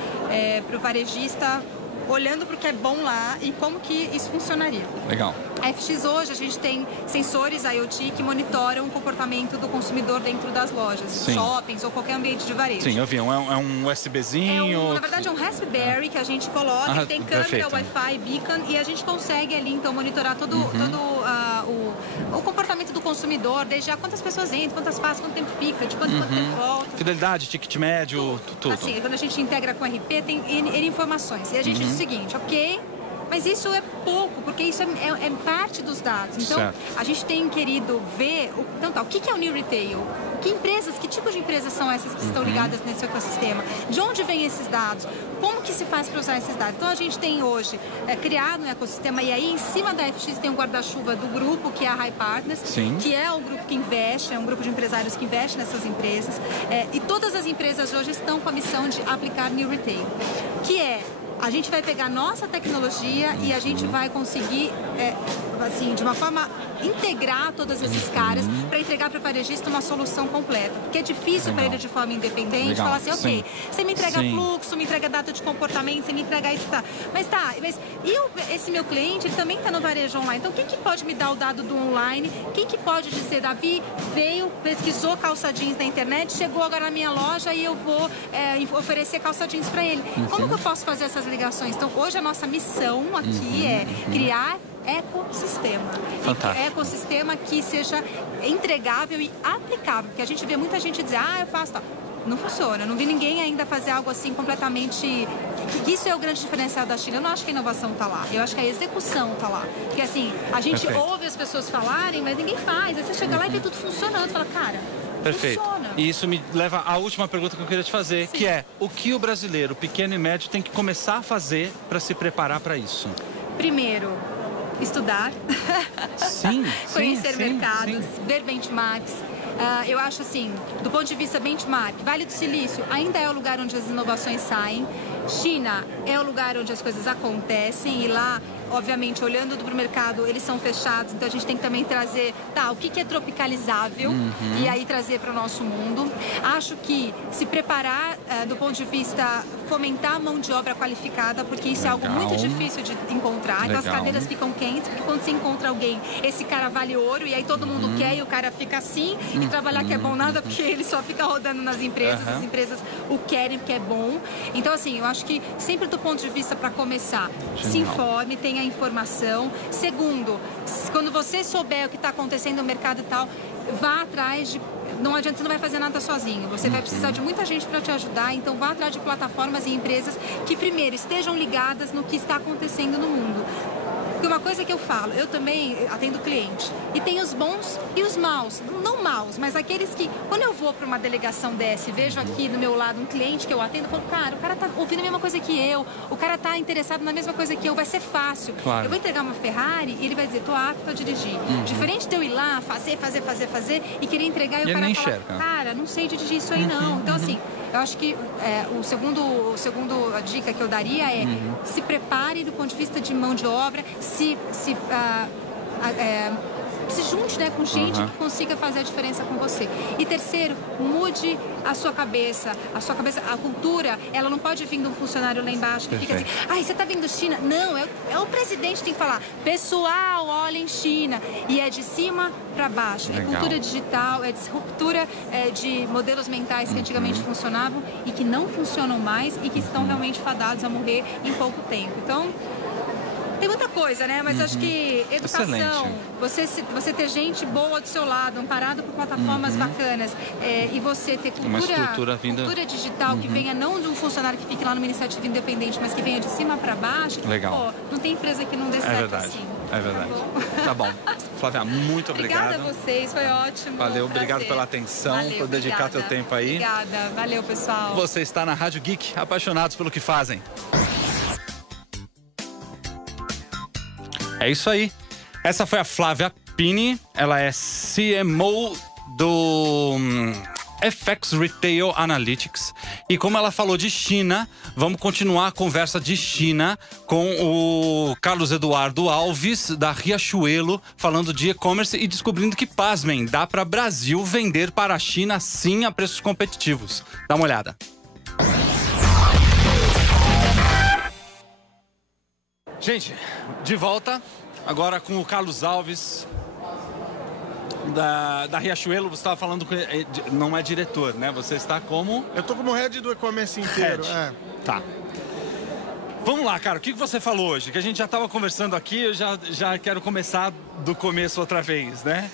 para o varejista, olhando para o que é bom lá e como que isso funcionaria. Legal. A FX hoje, a gente tem sensores IoT que monitoram o comportamento do consumidor dentro das lojas, shoppings ou qualquer ambiente de varejo. Sim, eu vi. É um USBzinho? Na verdade, é um Raspberry que a gente coloca, que tem câmera, Wi-Fi, beacon, e a gente consegue ali, então, monitorar todo o comportamento do consumidor, desde quantas pessoas entram, quantas passam, quanto tempo fica, de quanto tempo volta. Fidelidade, ticket médio, tudo. Assim, quando a gente integra com o RP, tem N informações. E a gente diz o seguinte, ok... Mas isso é pouco, porque isso é parte dos dados. Então, a gente tem querido ver... o que é o New Retail? Que tipo de empresas são essas que estão ligadas nesse ecossistema? De onde vêm esses dados? Como que se faz para usar esses dados? Então, a gente tem hoje criado um ecossistema e aí, em cima da FX, tem um guarda-chuva do grupo, que é a High Partners, que é o grupo que investe, é um grupo de empresários que investe nessas empresas. E todas as empresas hoje estão com a missão de aplicar New Retail, que é... A gente vai pegar nossa tecnologia e a gente vai conseguir, assim, de uma forma, integrar todos esses caras para entregar para o varejista uma solução completa. Porque é difícil para ele, de forma independente, falar assim, ok, você me entrega fluxo, me entrega data de comportamento, você me entrega isso, mas esse meu cliente, ele também está no varejo online. Então, quem que pode me dar o dado do online? Quem que pode dizer, Davi veio, pesquisou calça jeans na internet, chegou agora na minha loja e eu vou oferecer calça jeans para ele. Como que eu posso fazer essas ligações? Então, hoje a nossa missão aqui é criar ecossistema. Ecossistema que seja entregável e aplicável. Porque a gente vê muita gente dizer, eu faço tal. Não funciona. Eu não vi ninguém ainda fazer algo assim completamente... Isso é o grande diferencial da China. Eu não acho que a inovação está lá. Eu acho que a execução está lá. Porque assim, a gente ouve as pessoas falarem, mas ninguém faz. Aí você chega lá e vê tudo funcionando. Fala, cara... Perfeito. Funciona. E isso me leva à última pergunta que eu queria te fazer, que é, o que o brasileiro, pequeno e médio, tem que começar a fazer para se preparar para isso? Primeiro, estudar. Conhecer mercados, ver benchmarks. Eu acho assim, do ponto de vista benchmark, Vale do Silício ainda é o lugar onde as inovações saem. China é o lugar onde as coisas acontecem e lá, obviamente, olhando para o mercado, eles são fechados, então a gente tem que também trazer, o que é tropicalizável e aí trazer para o nosso mundo. Acho que se preparar do ponto de vista, fomentar a mão de obra qualificada, porque isso é algo muito difícil de encontrar. Então as cadeiras ficam quentes, porque quando você encontra alguém, esse cara vale ouro e aí todo mundo quer e o cara fica assim e trabalhar que é bom nada, porque ele só fica rodando nas empresas, as empresas o querem porque é bom. Então assim, eu acho que sempre do ponto de vista para começar, se informe, tenha informação. Segundo, quando você souber o que está acontecendo no mercado e tal, vá atrás de... Não adianta, você não vai fazer nada sozinho. Você vai precisar de muita gente para te ajudar. Então, vá atrás de plataformas e empresas que, primeiro, estejam ligadas no que está acontecendo no mundo. Porque uma coisa que eu falo, eu também atendo cliente. E tem os bons e os maus. Não maus, mas aqueles que, quando eu vou para uma delegação dessa e vejo aqui do meu lado um cliente que eu atendo, eu falo, cara, o cara tá ouvindo a mesma coisa que eu, o cara tá interessado na mesma coisa que eu, vai ser fácil. Claro. Eu vou entregar uma Ferrari e ele vai dizer, tô apto a dirigir. Diferente de eu ir lá, fazer e querer entregar e o cara fala, cara, não sei dirigir isso aí não. Então, assim, eu acho que a dica que eu daria é se prepare do ponto de vista de mão de obra, se junte, né, com gente que consiga fazer a diferença com você. E terceiro, mude a sua cabeça. A cultura, ela não pode vir de um funcionário lá embaixo que fica assim, ai, você tá vindo China? Não, é o presidente que tem que falar, pessoal, olhem China. E é de cima para baixo. Legal. É cultura digital, é disruptura de modelos mentais que antigamente funcionavam e que não funcionam mais e que estão realmente fadados a morrer em pouco tempo. Então, tem muita coisa, né? Mas acho que educação, você ter gente boa do seu lado, amparado por plataformas bacanas, e você ter cultura digital que venha não de um funcionário que fique lá numa iniciativa independente, mas que venha de cima para baixo. Legal. Pô, não tem empresa que não dê certo assim. É verdade. Tá bom. Flávia, muito obrigado. Obrigada a vocês, foi ótimo. Valeu, obrigado pela atenção, por dedicar teu tempo aí. Obrigada, valeu, pessoal. Você está na Rádio Geek, apaixonados pelo que fazem. É isso aí. Essa foi a Flávia Pini. Ela é CMO do FX Retail Analytics. E como ela falou de China, vamos continuar a conversa de China com o Carlos Eduardo Alves, da Riachuelo, falando de e-commerce e descobrindo que, pasmem, dá para Brasil vender para a China sim a preços competitivos. Dá uma olhada. Gente, de volta, agora com o Carlos Alves, da Riachuelo. Você estava falando que não é diretor, né? Você está como... Eu tô como head do e-commerce inteiro. Tá. Vamos lá, cara, o que você falou hoje? Que a gente já estava conversando aqui, eu já quero começar do começo outra vez, né?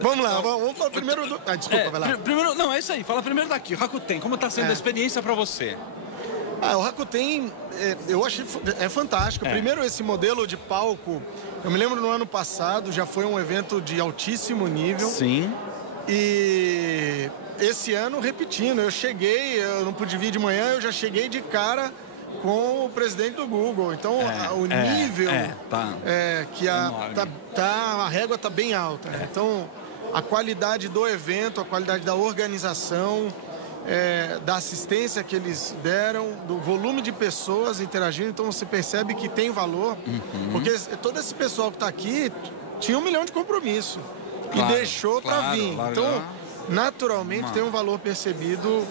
Vamos lá, vamos falar primeiro do... desculpa, vai lá. Primeiro, não, é isso aí, fala primeiro daqui, o Rakuten, como está sendo a experiência para você? O Rakuten, eu achei fantástico. Primeiro, esse modelo de palco, eu me lembro no ano passado, já foi um evento de altíssimo nível. Sim. E esse ano, repetindo, eu não pude vir de manhã, eu já cheguei de cara com o presidente do Google. Então, o nível a régua está bem alta. Então, a qualidade do evento, a qualidade da organização... da assistência que eles deram, do volume de pessoas interagindo, então você percebe que tem valor, porque todo esse pessoal que está aqui tinha 1 milhão de compromisso e deixou para vir. Então, naturalmente, tem um valor percebido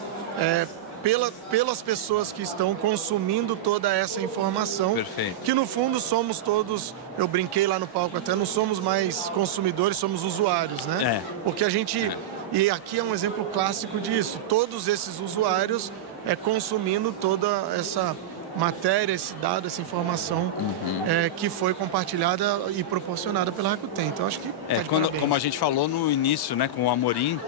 pelas pessoas que estão consumindo toda essa informação. Perfeito. Que no fundo somos todos, eu brinquei lá no palco até, não somos mais consumidores, somos usuários, né? Porque a gente... E aqui é um exemplo clássico disso. Todos esses usuários consumindo toda essa matéria, esse dado, essa informação que foi compartilhada e proporcionada pela Rakuten. Então, acho que... como a gente falou no início, né, com o Amorim,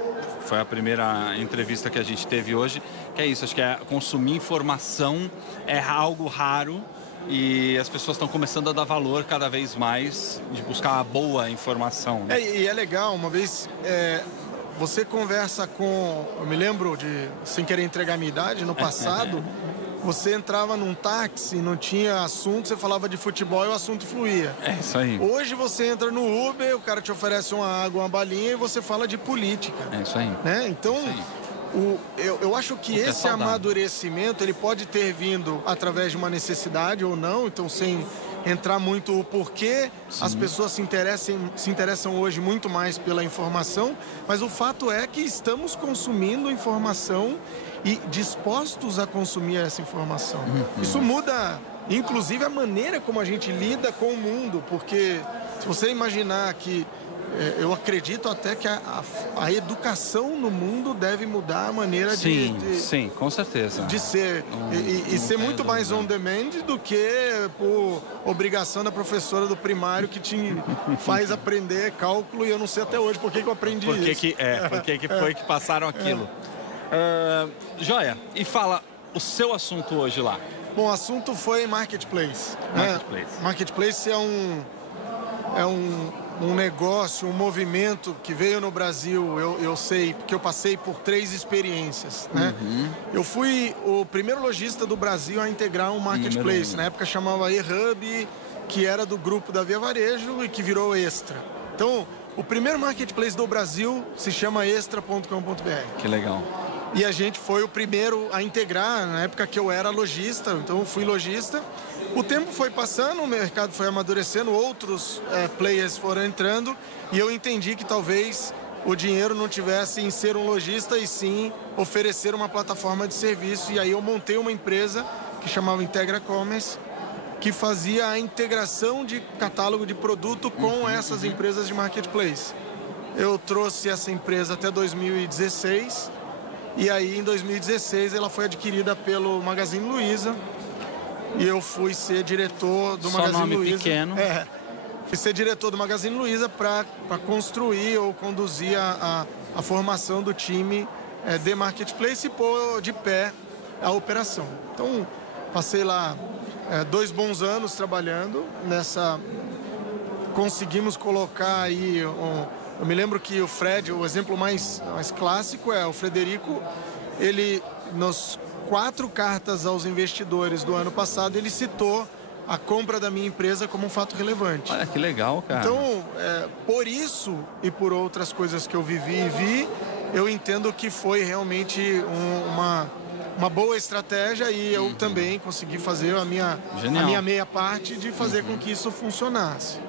foi a primeira entrevista que a gente teve hoje, que é isso, acho que consumir informação é algo raro e as pessoas estão começando a dar valor cada vez mais de buscar a boa informação. Né? E é legal, uma vez... Você conversa com... Eu me lembro de, sem querer entregar a minha idade, no passado, você entrava num táxi, não tinha assunto, você falava de futebol e o assunto fluía. É isso aí. Hoje você entra no Uber, o cara te oferece uma água, uma balinha e você fala de política. É isso aí. Né? Então, eu acho que esse amadurecimento, ele pode ter vindo através de uma necessidade ou não, então sem... entrar muito o porquê as pessoas se interessam hoje muito mais pela informação, mas o fato é que estamos consumindo informação e dispostos a consumir essa informação. Isso muda, inclusive, a maneira como a gente lida com o mundo, porque se você imaginar que eu acredito até que a educação no mundo deve mudar a maneira Sim, com certeza. De ser. E ser muito mais on demand do que por obrigação da professora do primário que te faz aprender cálculo e eu não sei até hoje por que eu aprendi isso. Por que foi que passaram aquilo. Joia, e fala o seu assunto hoje lá. Bom, o assunto foi marketplace. Marketplace. Marketplace é um negócio, um movimento que veio no Brasil, eu sei, porque eu passei por 3 experiências, né? Eu fui o primeiro lojista do Brasil a integrar um marketplace. Na época chamava eHub, que era do grupo da Via Varejo e que virou Extra. Então, o primeiro marketplace do Brasil se chama extra.com.br. Que legal. E a gente foi o primeiro a integrar, na época que eu era lojista, então eu fui lojista. O tempo foi passando, o mercado foi amadurecendo, outros players foram entrando e eu entendi que talvez o dinheiro não tivesse em ser um lojista e sim oferecer uma plataforma de serviço. E aí eu montei uma empresa que chamava Integra Commerce, que fazia a integração de catálogo de produto com essas empresas de marketplace. Eu trouxe essa empresa até 2016 e aí em 2016 ela foi adquirida pelo Magazine Luiza e eu fui ser diretor do Magazine Luiza. Pequeno. Fui ser diretor do Magazine Luiza para construir ou conduzir a formação do time de marketplace e pôr de pé a operação. Então, passei lá 2 bons anos trabalhando nessa. Conseguimos colocar aí. Eu me lembro que o Fred, o exemplo mais clássico é o Frederico. Ele, nos 4 cartas aos investidores do ano passado, ele citou a compra da minha empresa como um fato relevante. Olha que legal, cara. Então, por isso e por outras coisas que eu vivi e vi, eu entendo que foi realmente uma boa estratégia e eu também consegui fazer a minha meia parte de fazer com que isso funcionasse.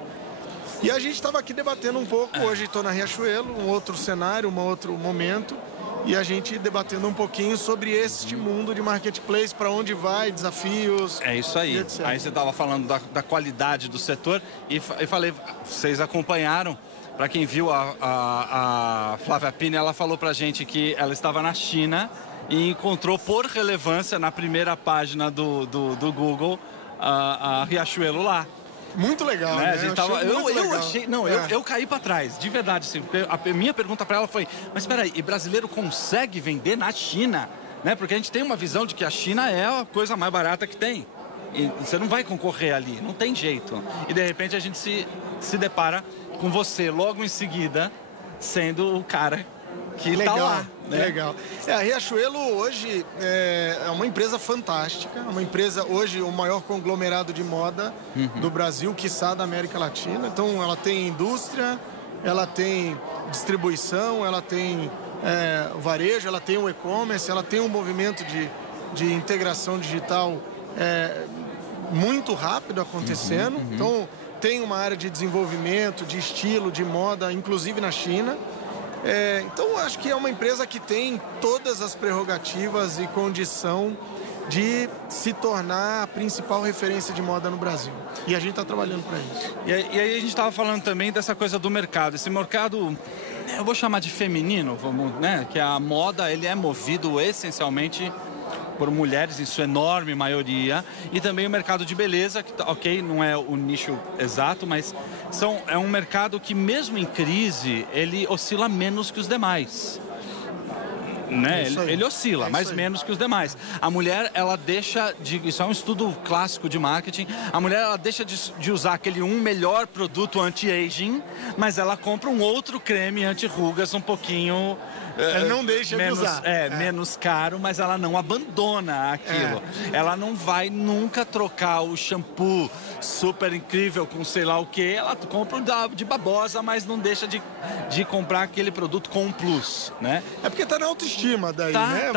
E a gente estava aqui debatendo um pouco, hoje estou na Riachuelo, um outro cenário, um outro momento, e a gente debatendo um pouquinho sobre este mundo de marketplace, para onde vai, desafios. É isso aí. Aí você estava falando da qualidade do setor e falei, vocês acompanharam. Para quem viu a Flávia Pini, ela falou pra gente que ela estava na China e encontrou por relevância na primeira página do Google a Riachuelo lá. Muito legal, né? Eu caí para trás, de verdade. Assim, a minha pergunta para ela foi, mas espera aí, e brasileiro consegue vender na China? Né? Porque a gente tem uma visão de que a China é a coisa mais barata que tem. E você não vai concorrer ali, não tem jeito. E de repente a gente se depara com você logo em seguida sendo o cara que legal, tá lá. Né? Legal. A Riachuelo hoje é uma empresa fantástica, uma empresa hoje o maior conglomerado de moda do Brasil, quiçá da América Latina. Então ela tem indústria, ela tem distribuição, ela tem varejo, ela tem o e-commerce, ela tem um movimento de integração digital muito rápido acontecendo. Então tem uma área de desenvolvimento, de estilo, de moda, inclusive na China. Então, acho que é uma empresa que tem todas as prerrogativas e condição de se tornar a principal referência de moda no Brasil. E a gente está trabalhando para isso. E aí a gente estava falando também dessa coisa do mercado. Esse mercado, eu vou chamar de feminino, né? Que a moda, ele é movido essencialmente por mulheres, em sua enorme maioria, e também o mercado de beleza, que, ok, não é o nicho exato, mas é um mercado que mesmo em crise, ele oscila menos que os demais. Né? Ele oscila, mas menos que os demais. A mulher, ela deixa de... Isso é um estudo clássico de marketing. A mulher, ela deixa de usar aquele melhor produto anti-aging, mas ela compra um outro creme anti-rugas um pouquinho... Ela não deixa menos, de usar. Menos caro, mas ela não abandona aquilo. Ela não vai nunca trocar o shampoo super incrível com sei lá o que. Ela compra de babosa, mas não deixa de comprar aquele produto com um plus, né? É porque tá na autoestima daí, né?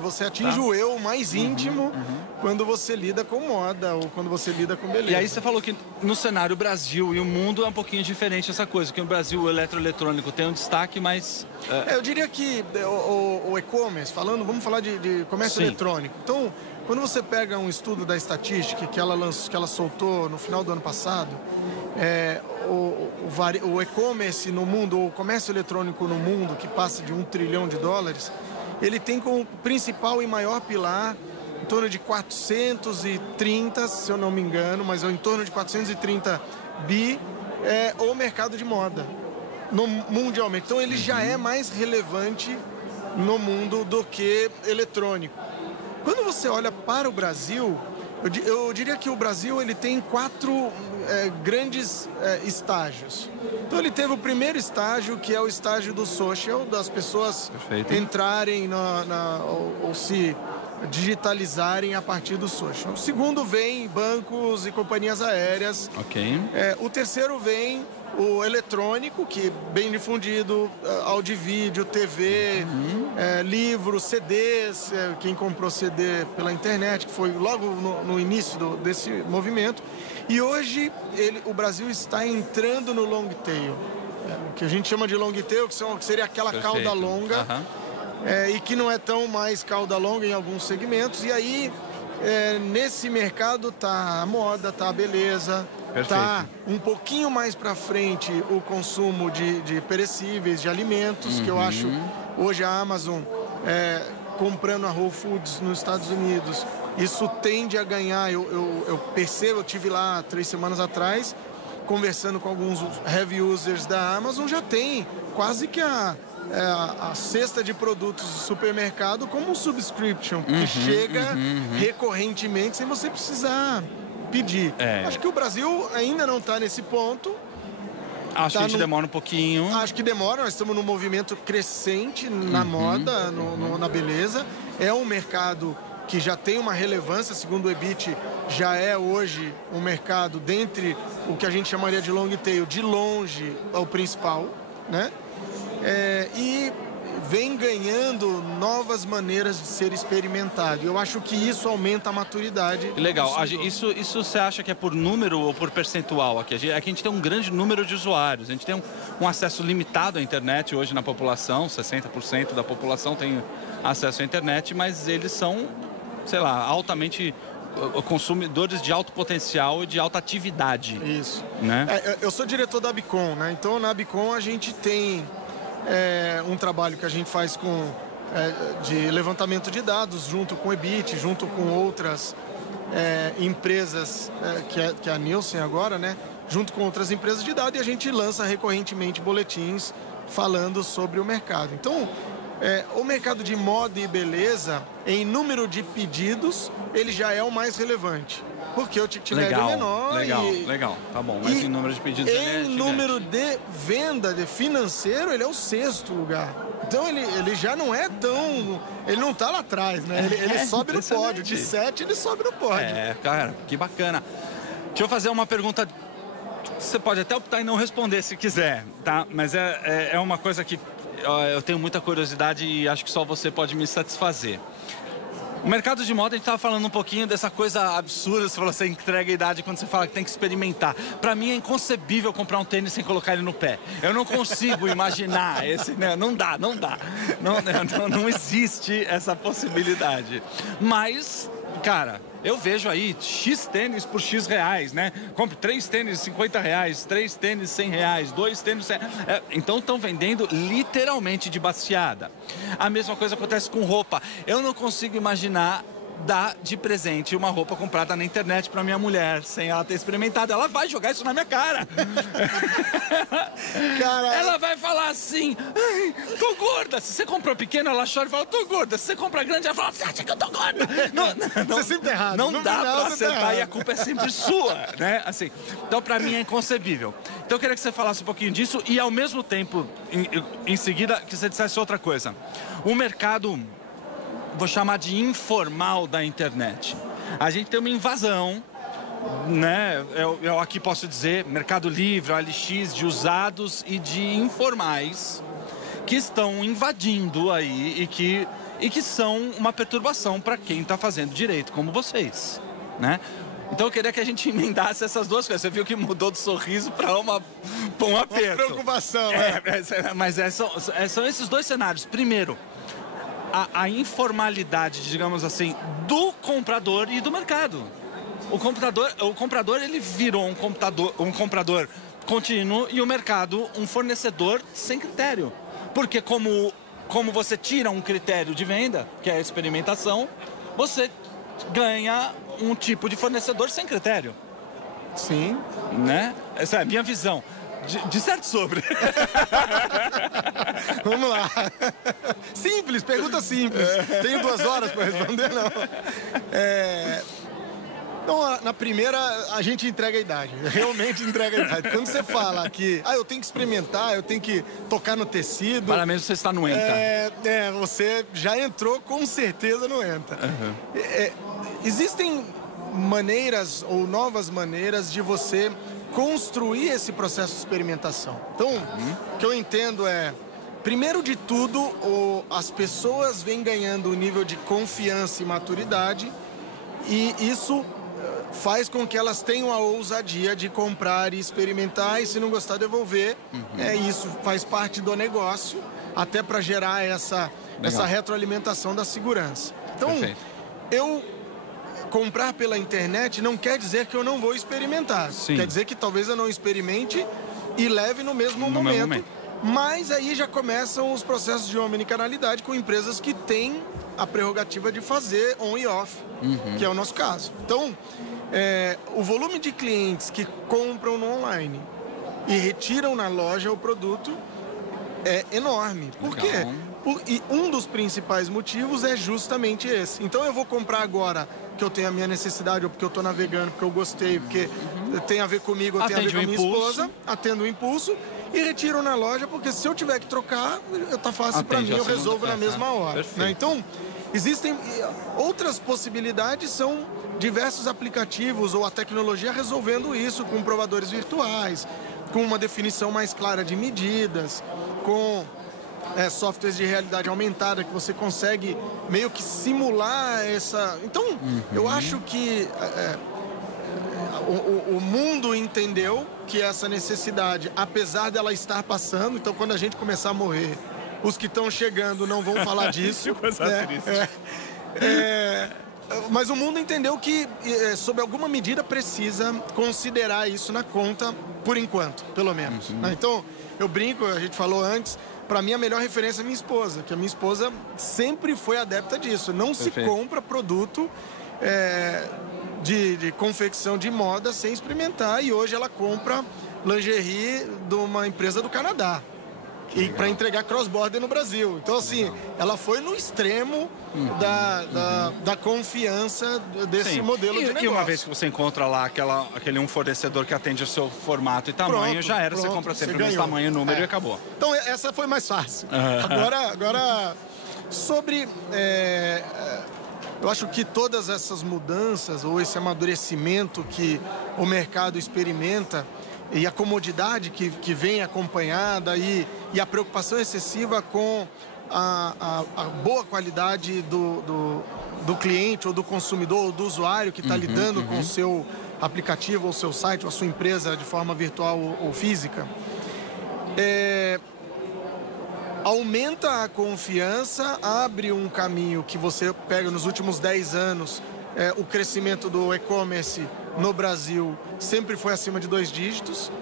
Você atinge o eu mais íntimo quando você lida com moda ou quando você lida com beleza. E aí você falou que no cenário Brasil e o mundo é um pouquinho diferente essa coisa, que no Brasil o eletroeletrônico tem um destaque, mas... Eu diria que o e-commerce, vamos falar de comércio eletrônico. Então, quando você pega um estudo da estatística que ela soltou no final do ano passado, o e-commerce no mundo, o comércio eletrônico no mundo, que passa de $1 trilhão, ele tem como principal e maior pilar em torno de 430, se eu não me engano, mas em torno de 430 bi, o mercado de moda. Mundialmente. Então ele já é mais relevante no mundo do que eletrônico. Quando você olha para o Brasil, eu diria que o Brasil ele tem 4 grandes estágios. Então ele teve o primeiro estágio, que é o estágio do social, das pessoas entrarem ou se digitalizarem a partir do social. O segundo vem bancos e companhias aéreas. O terceiro vem o eletrônico, que é bem difundido, áudio e vídeo, TV, livros, CDs, quem comprou CD pela internet, que foi logo no início desse movimento. E hoje o Brasil está entrando no long tail, que a gente chama de long tail, que seria aquela cauda longa, e que não é tão mais cauda longa em alguns segmentos. E aí, nesse mercado tá a moda, tá a beleza, tá um pouquinho mais para frente o consumo de perecíveis, de alimentos, que eu acho hoje a Amazon comprando a Whole Foods nos Estados Unidos, isso tende a ganhar. Eu percebo, eu tive lá 3 semanas atrás, conversando com alguns heavy users da Amazon, já tem quase que a cesta de produtos do supermercado como um subscription, que chega recorrentemente sem você precisar pedir. Acho que o Brasil ainda não está nesse ponto. Acho que a gente demora um pouquinho. Acho que demora, nós estamos num movimento crescente na moda, na beleza. É um mercado que já tem uma relevância, segundo o EBIT, já é hoje um mercado dentre o que a gente chamaria de long tail, de longe o principal, né? E vem ganhando novas maneiras de ser experimentado. Eu acho que isso aumenta a maturidade. Legal. Isso você acha que é por número ou por percentual? Aqui a gente tem um grande número de usuários. A gente tem um acesso limitado à internet hoje na população. 60% da população tem acesso à internet, mas eles são, sei lá, altamente consumidores de alto potencial e de alta atividade. Isso. Né? Eu sou diretor da Abicom, né? Então na Abicom a gente tem um trabalho que a gente faz de levantamento de dados junto com o EBIT, junto com outras empresas, que é a Nielsen agora, né? Junto com outras empresas de dados, e a gente lança recorrentemente boletins falando sobre o mercado. Então, o mercado de moda e beleza, em número de pedidos, ele já é o mais relevante. Porque o ticket médio é menor. Legal. Tá bom. Mas em número de pedidos em número de venda, de financeiro, ele é o 6º lugar. Então ele já não é tão... Ele não tá lá atrás, né? Ele sobe no pódio. De 7, ele sobe no pódio. Cara, que bacana. Deixa eu fazer uma pergunta. Você pode até optar em não responder se quiser, tá? Mas é uma coisa que eu tenho muita curiosidade e acho que só você pode me satisfazer. O mercado de moda, a gente estava falando um pouquinho dessa coisa absurda. Você falou, você entrega a idade quando você fala que tem que experimentar. Para mim é inconcebível comprar um tênis sem colocar ele no pé. Eu não consigo imaginar esse, né? Não dá. Não existe essa possibilidade. Mas, cara, eu vejo aí X tênis por X reais, né? Compre 3 tênis R$50, 3 tênis R$100, 2 tênis R$100. Então estão vendendo literalmente de baseada. A mesma coisa acontece com roupa. Eu não consigo imaginar dar de presente uma roupa comprada na internet para minha mulher, sem ela ter experimentado. Ela vai jogar isso na minha cara. Ela vai falar assim, tô gorda. Se você comprou pequeno, ela chora e fala, tô gorda. Se você compra grande, ela fala, você acha que eu tô gorda? Você sempre tá errado. Não dá pra acertar e a culpa é sempre sua, né? Assim, então pra mim é inconcebível. Então eu queria que você falasse um pouquinho disso e ao mesmo tempo, em seguida, que você dissesse outra coisa. O mercado, vou chamar de informal da internet. A gente tem uma invasão, né? Eu aqui posso dizer, Mercado Livre, OLX, de usados e de informais que estão invadindo aí e que são uma perturbação para quem está fazendo direito, como vocês, né? Então eu queria que a gente emendasse essas duas coisas. Você viu que mudou do sorriso para um aperto. Uma preocupação, Mas são esses dois cenários. Primeiro, a informalidade, digamos assim, do comprador e do mercado. O comprador ele virou um comprador contínuo e o mercado um fornecedor sem critério. Porque como você tira um critério de venda, que é a experimentação, você ganha um tipo de fornecedor sem critério. Sim. Né? Essa é a minha visão. Disserte sobre. Vamos lá. Simples, pergunta simples. Tenho 2 horas para responder, não. Então, na primeira, a gente entrega a idade. Realmente entrega a idade. Quando você fala que, eu tenho que experimentar, eu tenho que tocar no tecido... Para mesmo você está no ENTA. Você já entrou, com certeza, no ENTA. Existem maneiras ou novas maneiras de você construir esse processo de experimentação. Então, o que eu entendo é, primeiro de tudo, as pessoas vêm ganhando um nível de confiança e maturidade, e isso faz com que elas tenham a ousadia de comprar e experimentar, e se não gostar, devolver. Isso faz parte do negócio, até para gerar essa retroalimentação da segurança. Então, eu comprar pela internet não quer dizer que eu não vou experimentar. Sim. Quer dizer que talvez eu não experimente e leve no mesmo momento. Mas aí já começam os processos de omnicanalidade com empresas que têm a prerrogativa de fazer on e off, que é o nosso caso. Então, o volume de clientes que compram no online e retiram na loja o produto é enorme. Por quê? E um dos principais motivos é justamente esse. Então eu vou comprar agora que eu tenho a minha necessidade, ou porque eu estou navegando, porque eu gostei, porque tem a ver comigo, tem a ver com a minha esposa, atendo o impulso, e retiro na loja, porque se eu tiver que trocar, tá fácil para mim, eu resolvo na mesma hora. Né? Então, existem outras possibilidades, são diversos aplicativos ou a tecnologia resolvendo isso com provadores virtuais, com uma definição mais clara de medidas, com softwares de realidade aumentada que você consegue meio que simular essa... Então, eu acho que o mundo entendeu que essa necessidade, apesar dela estar passando, então quando a gente começar a morrer, os que estão chegando não vão falar disso. Mas o mundo entendeu que, sob alguma medida, precisa considerar isso na conta, por enquanto, pelo menos. Então, eu brinco, a gente falou antes, para mim a melhor referência é minha esposa, que a minha esposa sempre foi adepta disso. Não se compra produto de confecção de moda sem experimentar, e hoje ela compra lingerie de uma empresa do Canadá. E para entregar cross-border no Brasil. Então, assim, ela foi no extremo da confiança desse modelo de negócio. E uma vez que você encontra lá aquele fornecedor que atende o seu formato e tamanho, já era, você compra sempre o mesmo tamanho, número e acabou. Então, essa foi mais fácil. Agora, sobre... eu acho que todas essas mudanças, ou esse amadurecimento que o mercado experimenta, e a comodidade que vem acompanhada e a preocupação excessiva com a boa qualidade do cliente ou do consumidor ou do usuário que está lidando com o seu aplicativo ou seu site ou a sua empresa de forma virtual ou física, aumenta a confiança, abre um caminho que você pega nos últimos 10 anos. O crescimento do e-commerce no Brasil sempre foi acima de 2 dígitos.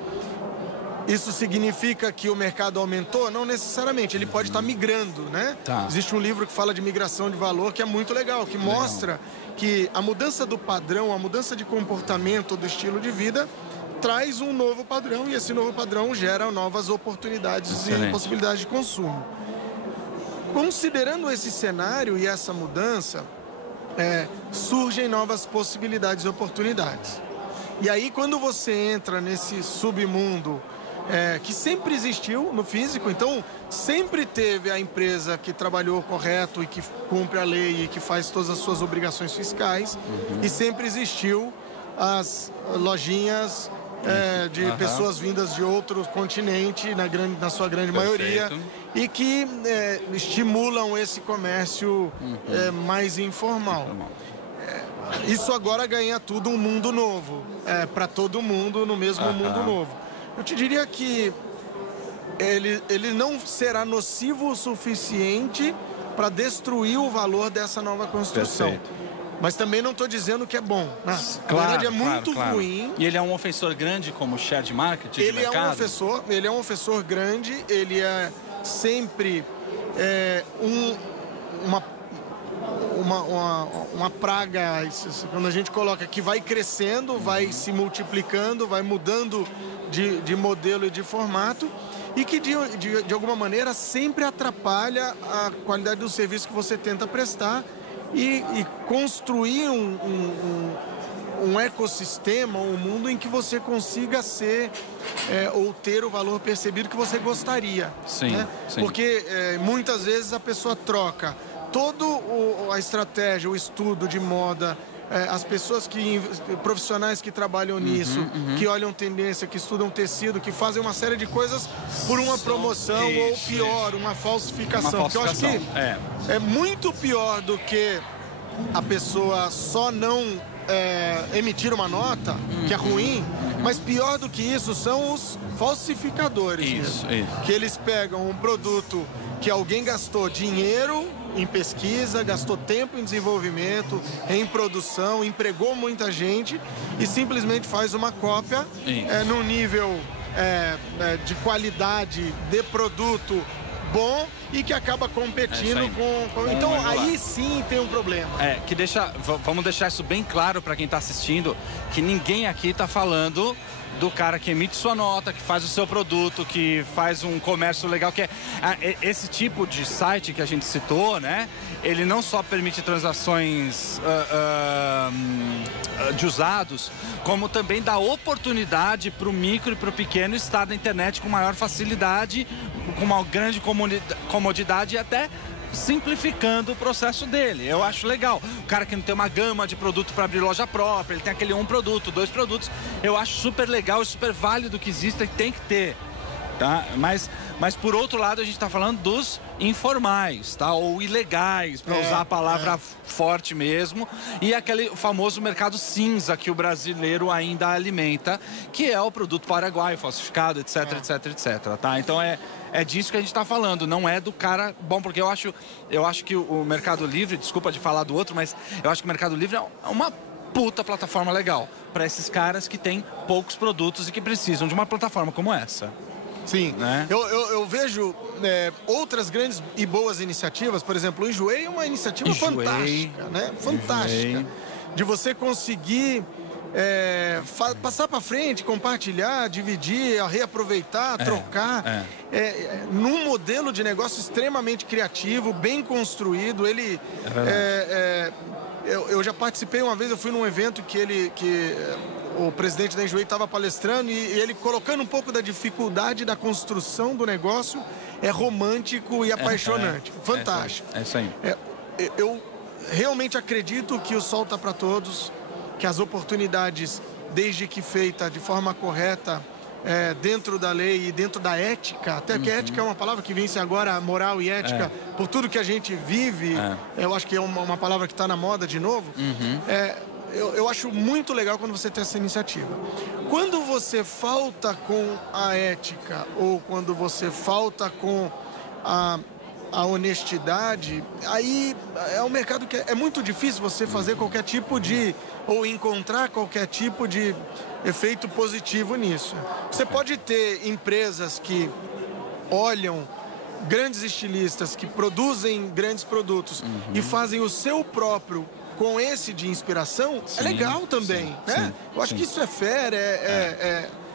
Isso significa que o mercado aumentou? Não necessariamente, ele pode estar migrando, né? Existe um livro que fala de migração de valor que é muito legal, que mostra que a mudança do padrão, a mudança de comportamento, do estilo de vida, traz um novo padrão, e esse novo padrão gera novas oportunidades e possibilidades de consumo. Considerando esse cenário e essa mudança, surgem novas possibilidades e oportunidades. E aí, quando você entra nesse submundo que sempre existiu no físico, então sempre teve a empresa que trabalhou correto e que cumpre a lei e que faz todas as suas obrigações fiscais, e sempre existiu as lojinhas de pessoas vindas de outro continente, na sua grande maioria, e que estimulam esse comércio mais informal. Isso agora ganha tudo um mundo novo, para todo mundo no mesmo mundo novo. Eu te diria que ele não será nocivo o suficiente para destruir o valor dessa nova construção. Mas também não estou dizendo que é bom. Na verdade, é muito ruim. E ele é um ofensor grande como share de marketing de mercado? Ele é um ofensor grande, uma praga, quando a gente coloca, que vai crescendo, vai se multiplicando, vai mudando de modelo e de formato, e que de alguma maneira sempre atrapalha a qualidade do serviço que você tenta prestar e construir um ecossistema, um mundo em que você consiga ser ou ter o valor percebido que você gostaria. Sim, né? sim. Porque muitas vezes a pessoa troca toda a estratégia, o estudo de moda, as pessoas profissionais que trabalham nisso, que olham tendência, que estudam tecido, que fazem uma série de coisas por uma promoção ou pior, uma falsificação. Porque eu acho que é muito pior do que a pessoa só não emitir uma nota, que é ruim, mas pior do que isso são os falsificadores. Isso. Que eles pegam um produto que alguém gastou dinheiro em pesquisa, gastou tempo em desenvolvimento, em produção, empregou muita gente e simplesmente faz uma cópia num nível de qualidade de produto bom e que acaba competindo com... Então aí sim tem um problema. Vamos deixar isso bem claro para quem está assistindo, que ninguém aqui está falando do cara que emite sua nota, que faz o seu produto, que faz um comércio legal, que esse tipo de site que a gente citou, né? Ele não só permite transações de usados, como também dá oportunidade para o micro e para o pequeno estar na internet com maior facilidade, com uma grande comodidade e até simplificando o processo dele. Eu acho legal. O cara que não tem uma gama de produto para abrir loja própria, ele tem aquele 1 produto, 2 produtos. Eu acho super legal e super válido que exista e tem que ter. Tá? Mas por outro lado a gente está falando dos informais, tá? Ou ilegais, para usar a palavra forte mesmo, e aquele famoso mercado cinza que o brasileiro ainda alimenta, que é o produto paraguaio, falsificado, etc, etc, tá? Então é disso que a gente está falando, não é do cara bom, porque eu acho que o Mercado Livre, desculpa de falar do outro, mas eu acho que o Mercado Livre é uma puta plataforma legal para esses caras que têm poucos produtos e que precisam de uma plataforma como essa. Sim, né? Eu vejo outras grandes e boas iniciativas, por exemplo, o Enjoei é uma iniciativa fantástica, né? Fantástica. De você conseguir passar para frente, compartilhar, dividir, reaproveitar, trocar. Num modelo de negócio extremamente criativo, bem construído. Ele eu já participei uma vez, eu fui num evento que o presidente da Enjoei estava palestrando e ele colocando um pouco da dificuldade da construção do negócio, é romântico e apaixonante. Fantástico. É isso aí. Eu realmente acredito que o sol está para todos, que as oportunidades, desde que feita de forma correta, dentro da lei e dentro da ética, até que ética é uma palavra que vence agora, moral e ética, por tudo que a gente vive, eu acho que é uma palavra que está na moda de novo, eu acho muito legal quando você tem essa iniciativa. Quando você falta com a ética ou quando você falta com a honestidade, aí é um mercado que é muito difícil você fazer qualquer tipo de... ou encontrar qualquer tipo de efeito positivo nisso. Você pode ter empresas que olham grandes estilistas, que produzem grandes produtos e fazem o seu próprio com esse de inspiração, é legal também, né? Eu acho que isso é fair,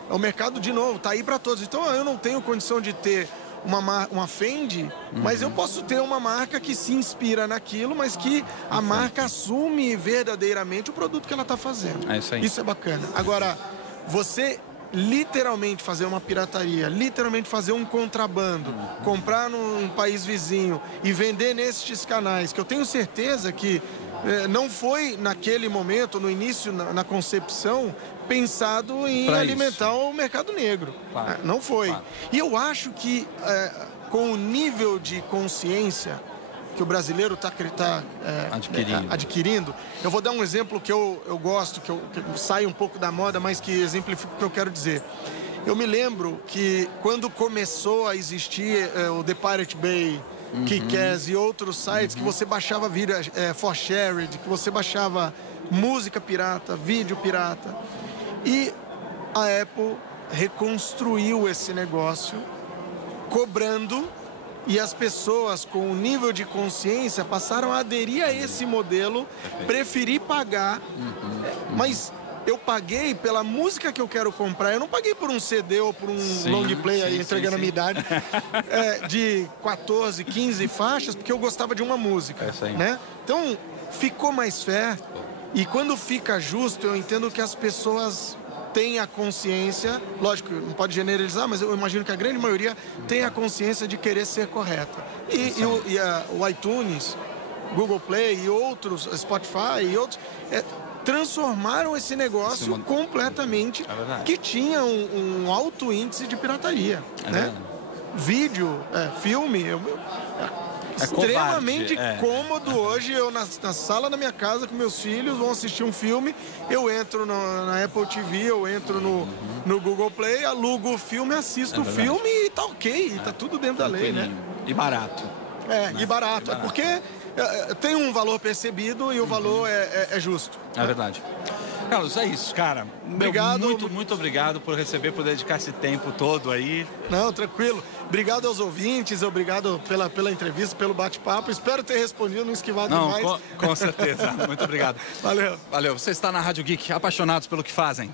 o mercado, de novo, tá aí para todos. Então eu não tenho condição de ter uma Fendi, mas eu posso ter uma marca que se inspira naquilo, mas que a marca assume verdadeiramente o produto que ela está fazendo. É isso aí. Isso é bacana. Agora, você literalmente fazer uma pirataria, literalmente fazer um contrabando, comprar num país vizinho e vender nestes canais, que eu tenho certeza que não foi naquele momento, no início, na concepção, pensado em alimentar o mercado negro. Claro. Não foi. Claro. E eu acho que com o nível de consciência que o brasileiro está adquirindo, eu vou dar um exemplo que eu gosto, que sai um pouco da moda, mas que exemplifica o que eu quero dizer. Eu me lembro que quando começou a existir o The Pirate Bay, Kick-Ass e outros sites que você baixava vídeo for shared, que você baixava música pirata, vídeo pirata. E a Apple reconstruiu esse negócio cobrando E as pessoas com o nível de consciência passaram a aderir a esse modelo, preferir pagar, mas eu paguei pela música que eu quero comprar. Eu não paguei por um CD ou por um long play, aí entregando a minha idade, de 14, 15 faixas, porque eu gostava de uma música, né? Então, ficou mais fair. E quando fica justo, eu entendo que as pessoas têm a consciência, lógico, não pode generalizar, mas eu imagino que a grande maioria tem a consciência de querer ser correta. E o iTunes, Google Play e outros, Spotify e outros, transformaram esse negócio completamente, que tinha um alto índice de pirataria, né? Vídeo, filme, extremamente cômodo hoje. Eu na sala da minha casa com meus filhos vão assistir um filme, eu entro na Apple TV, eu entro no Google Play, alugo o filme, assisto o filme e tá ok, tá tudo dentro da lei, né? E barato. E barato. É porque tem um valor percebido e o valor é justo. É verdade. Carlos, é isso, cara. Obrigado. Muito obrigado por receber, por dedicar esse tempo todo aí. Não, tranquilo. Obrigado aos ouvintes, obrigado pela entrevista, pelo bate-papo. Espero ter respondido, não esquivado demais. Com certeza. Muito obrigado. Valeu. Valeu. Você está na Rádio Geek, apaixonados pelo que fazem.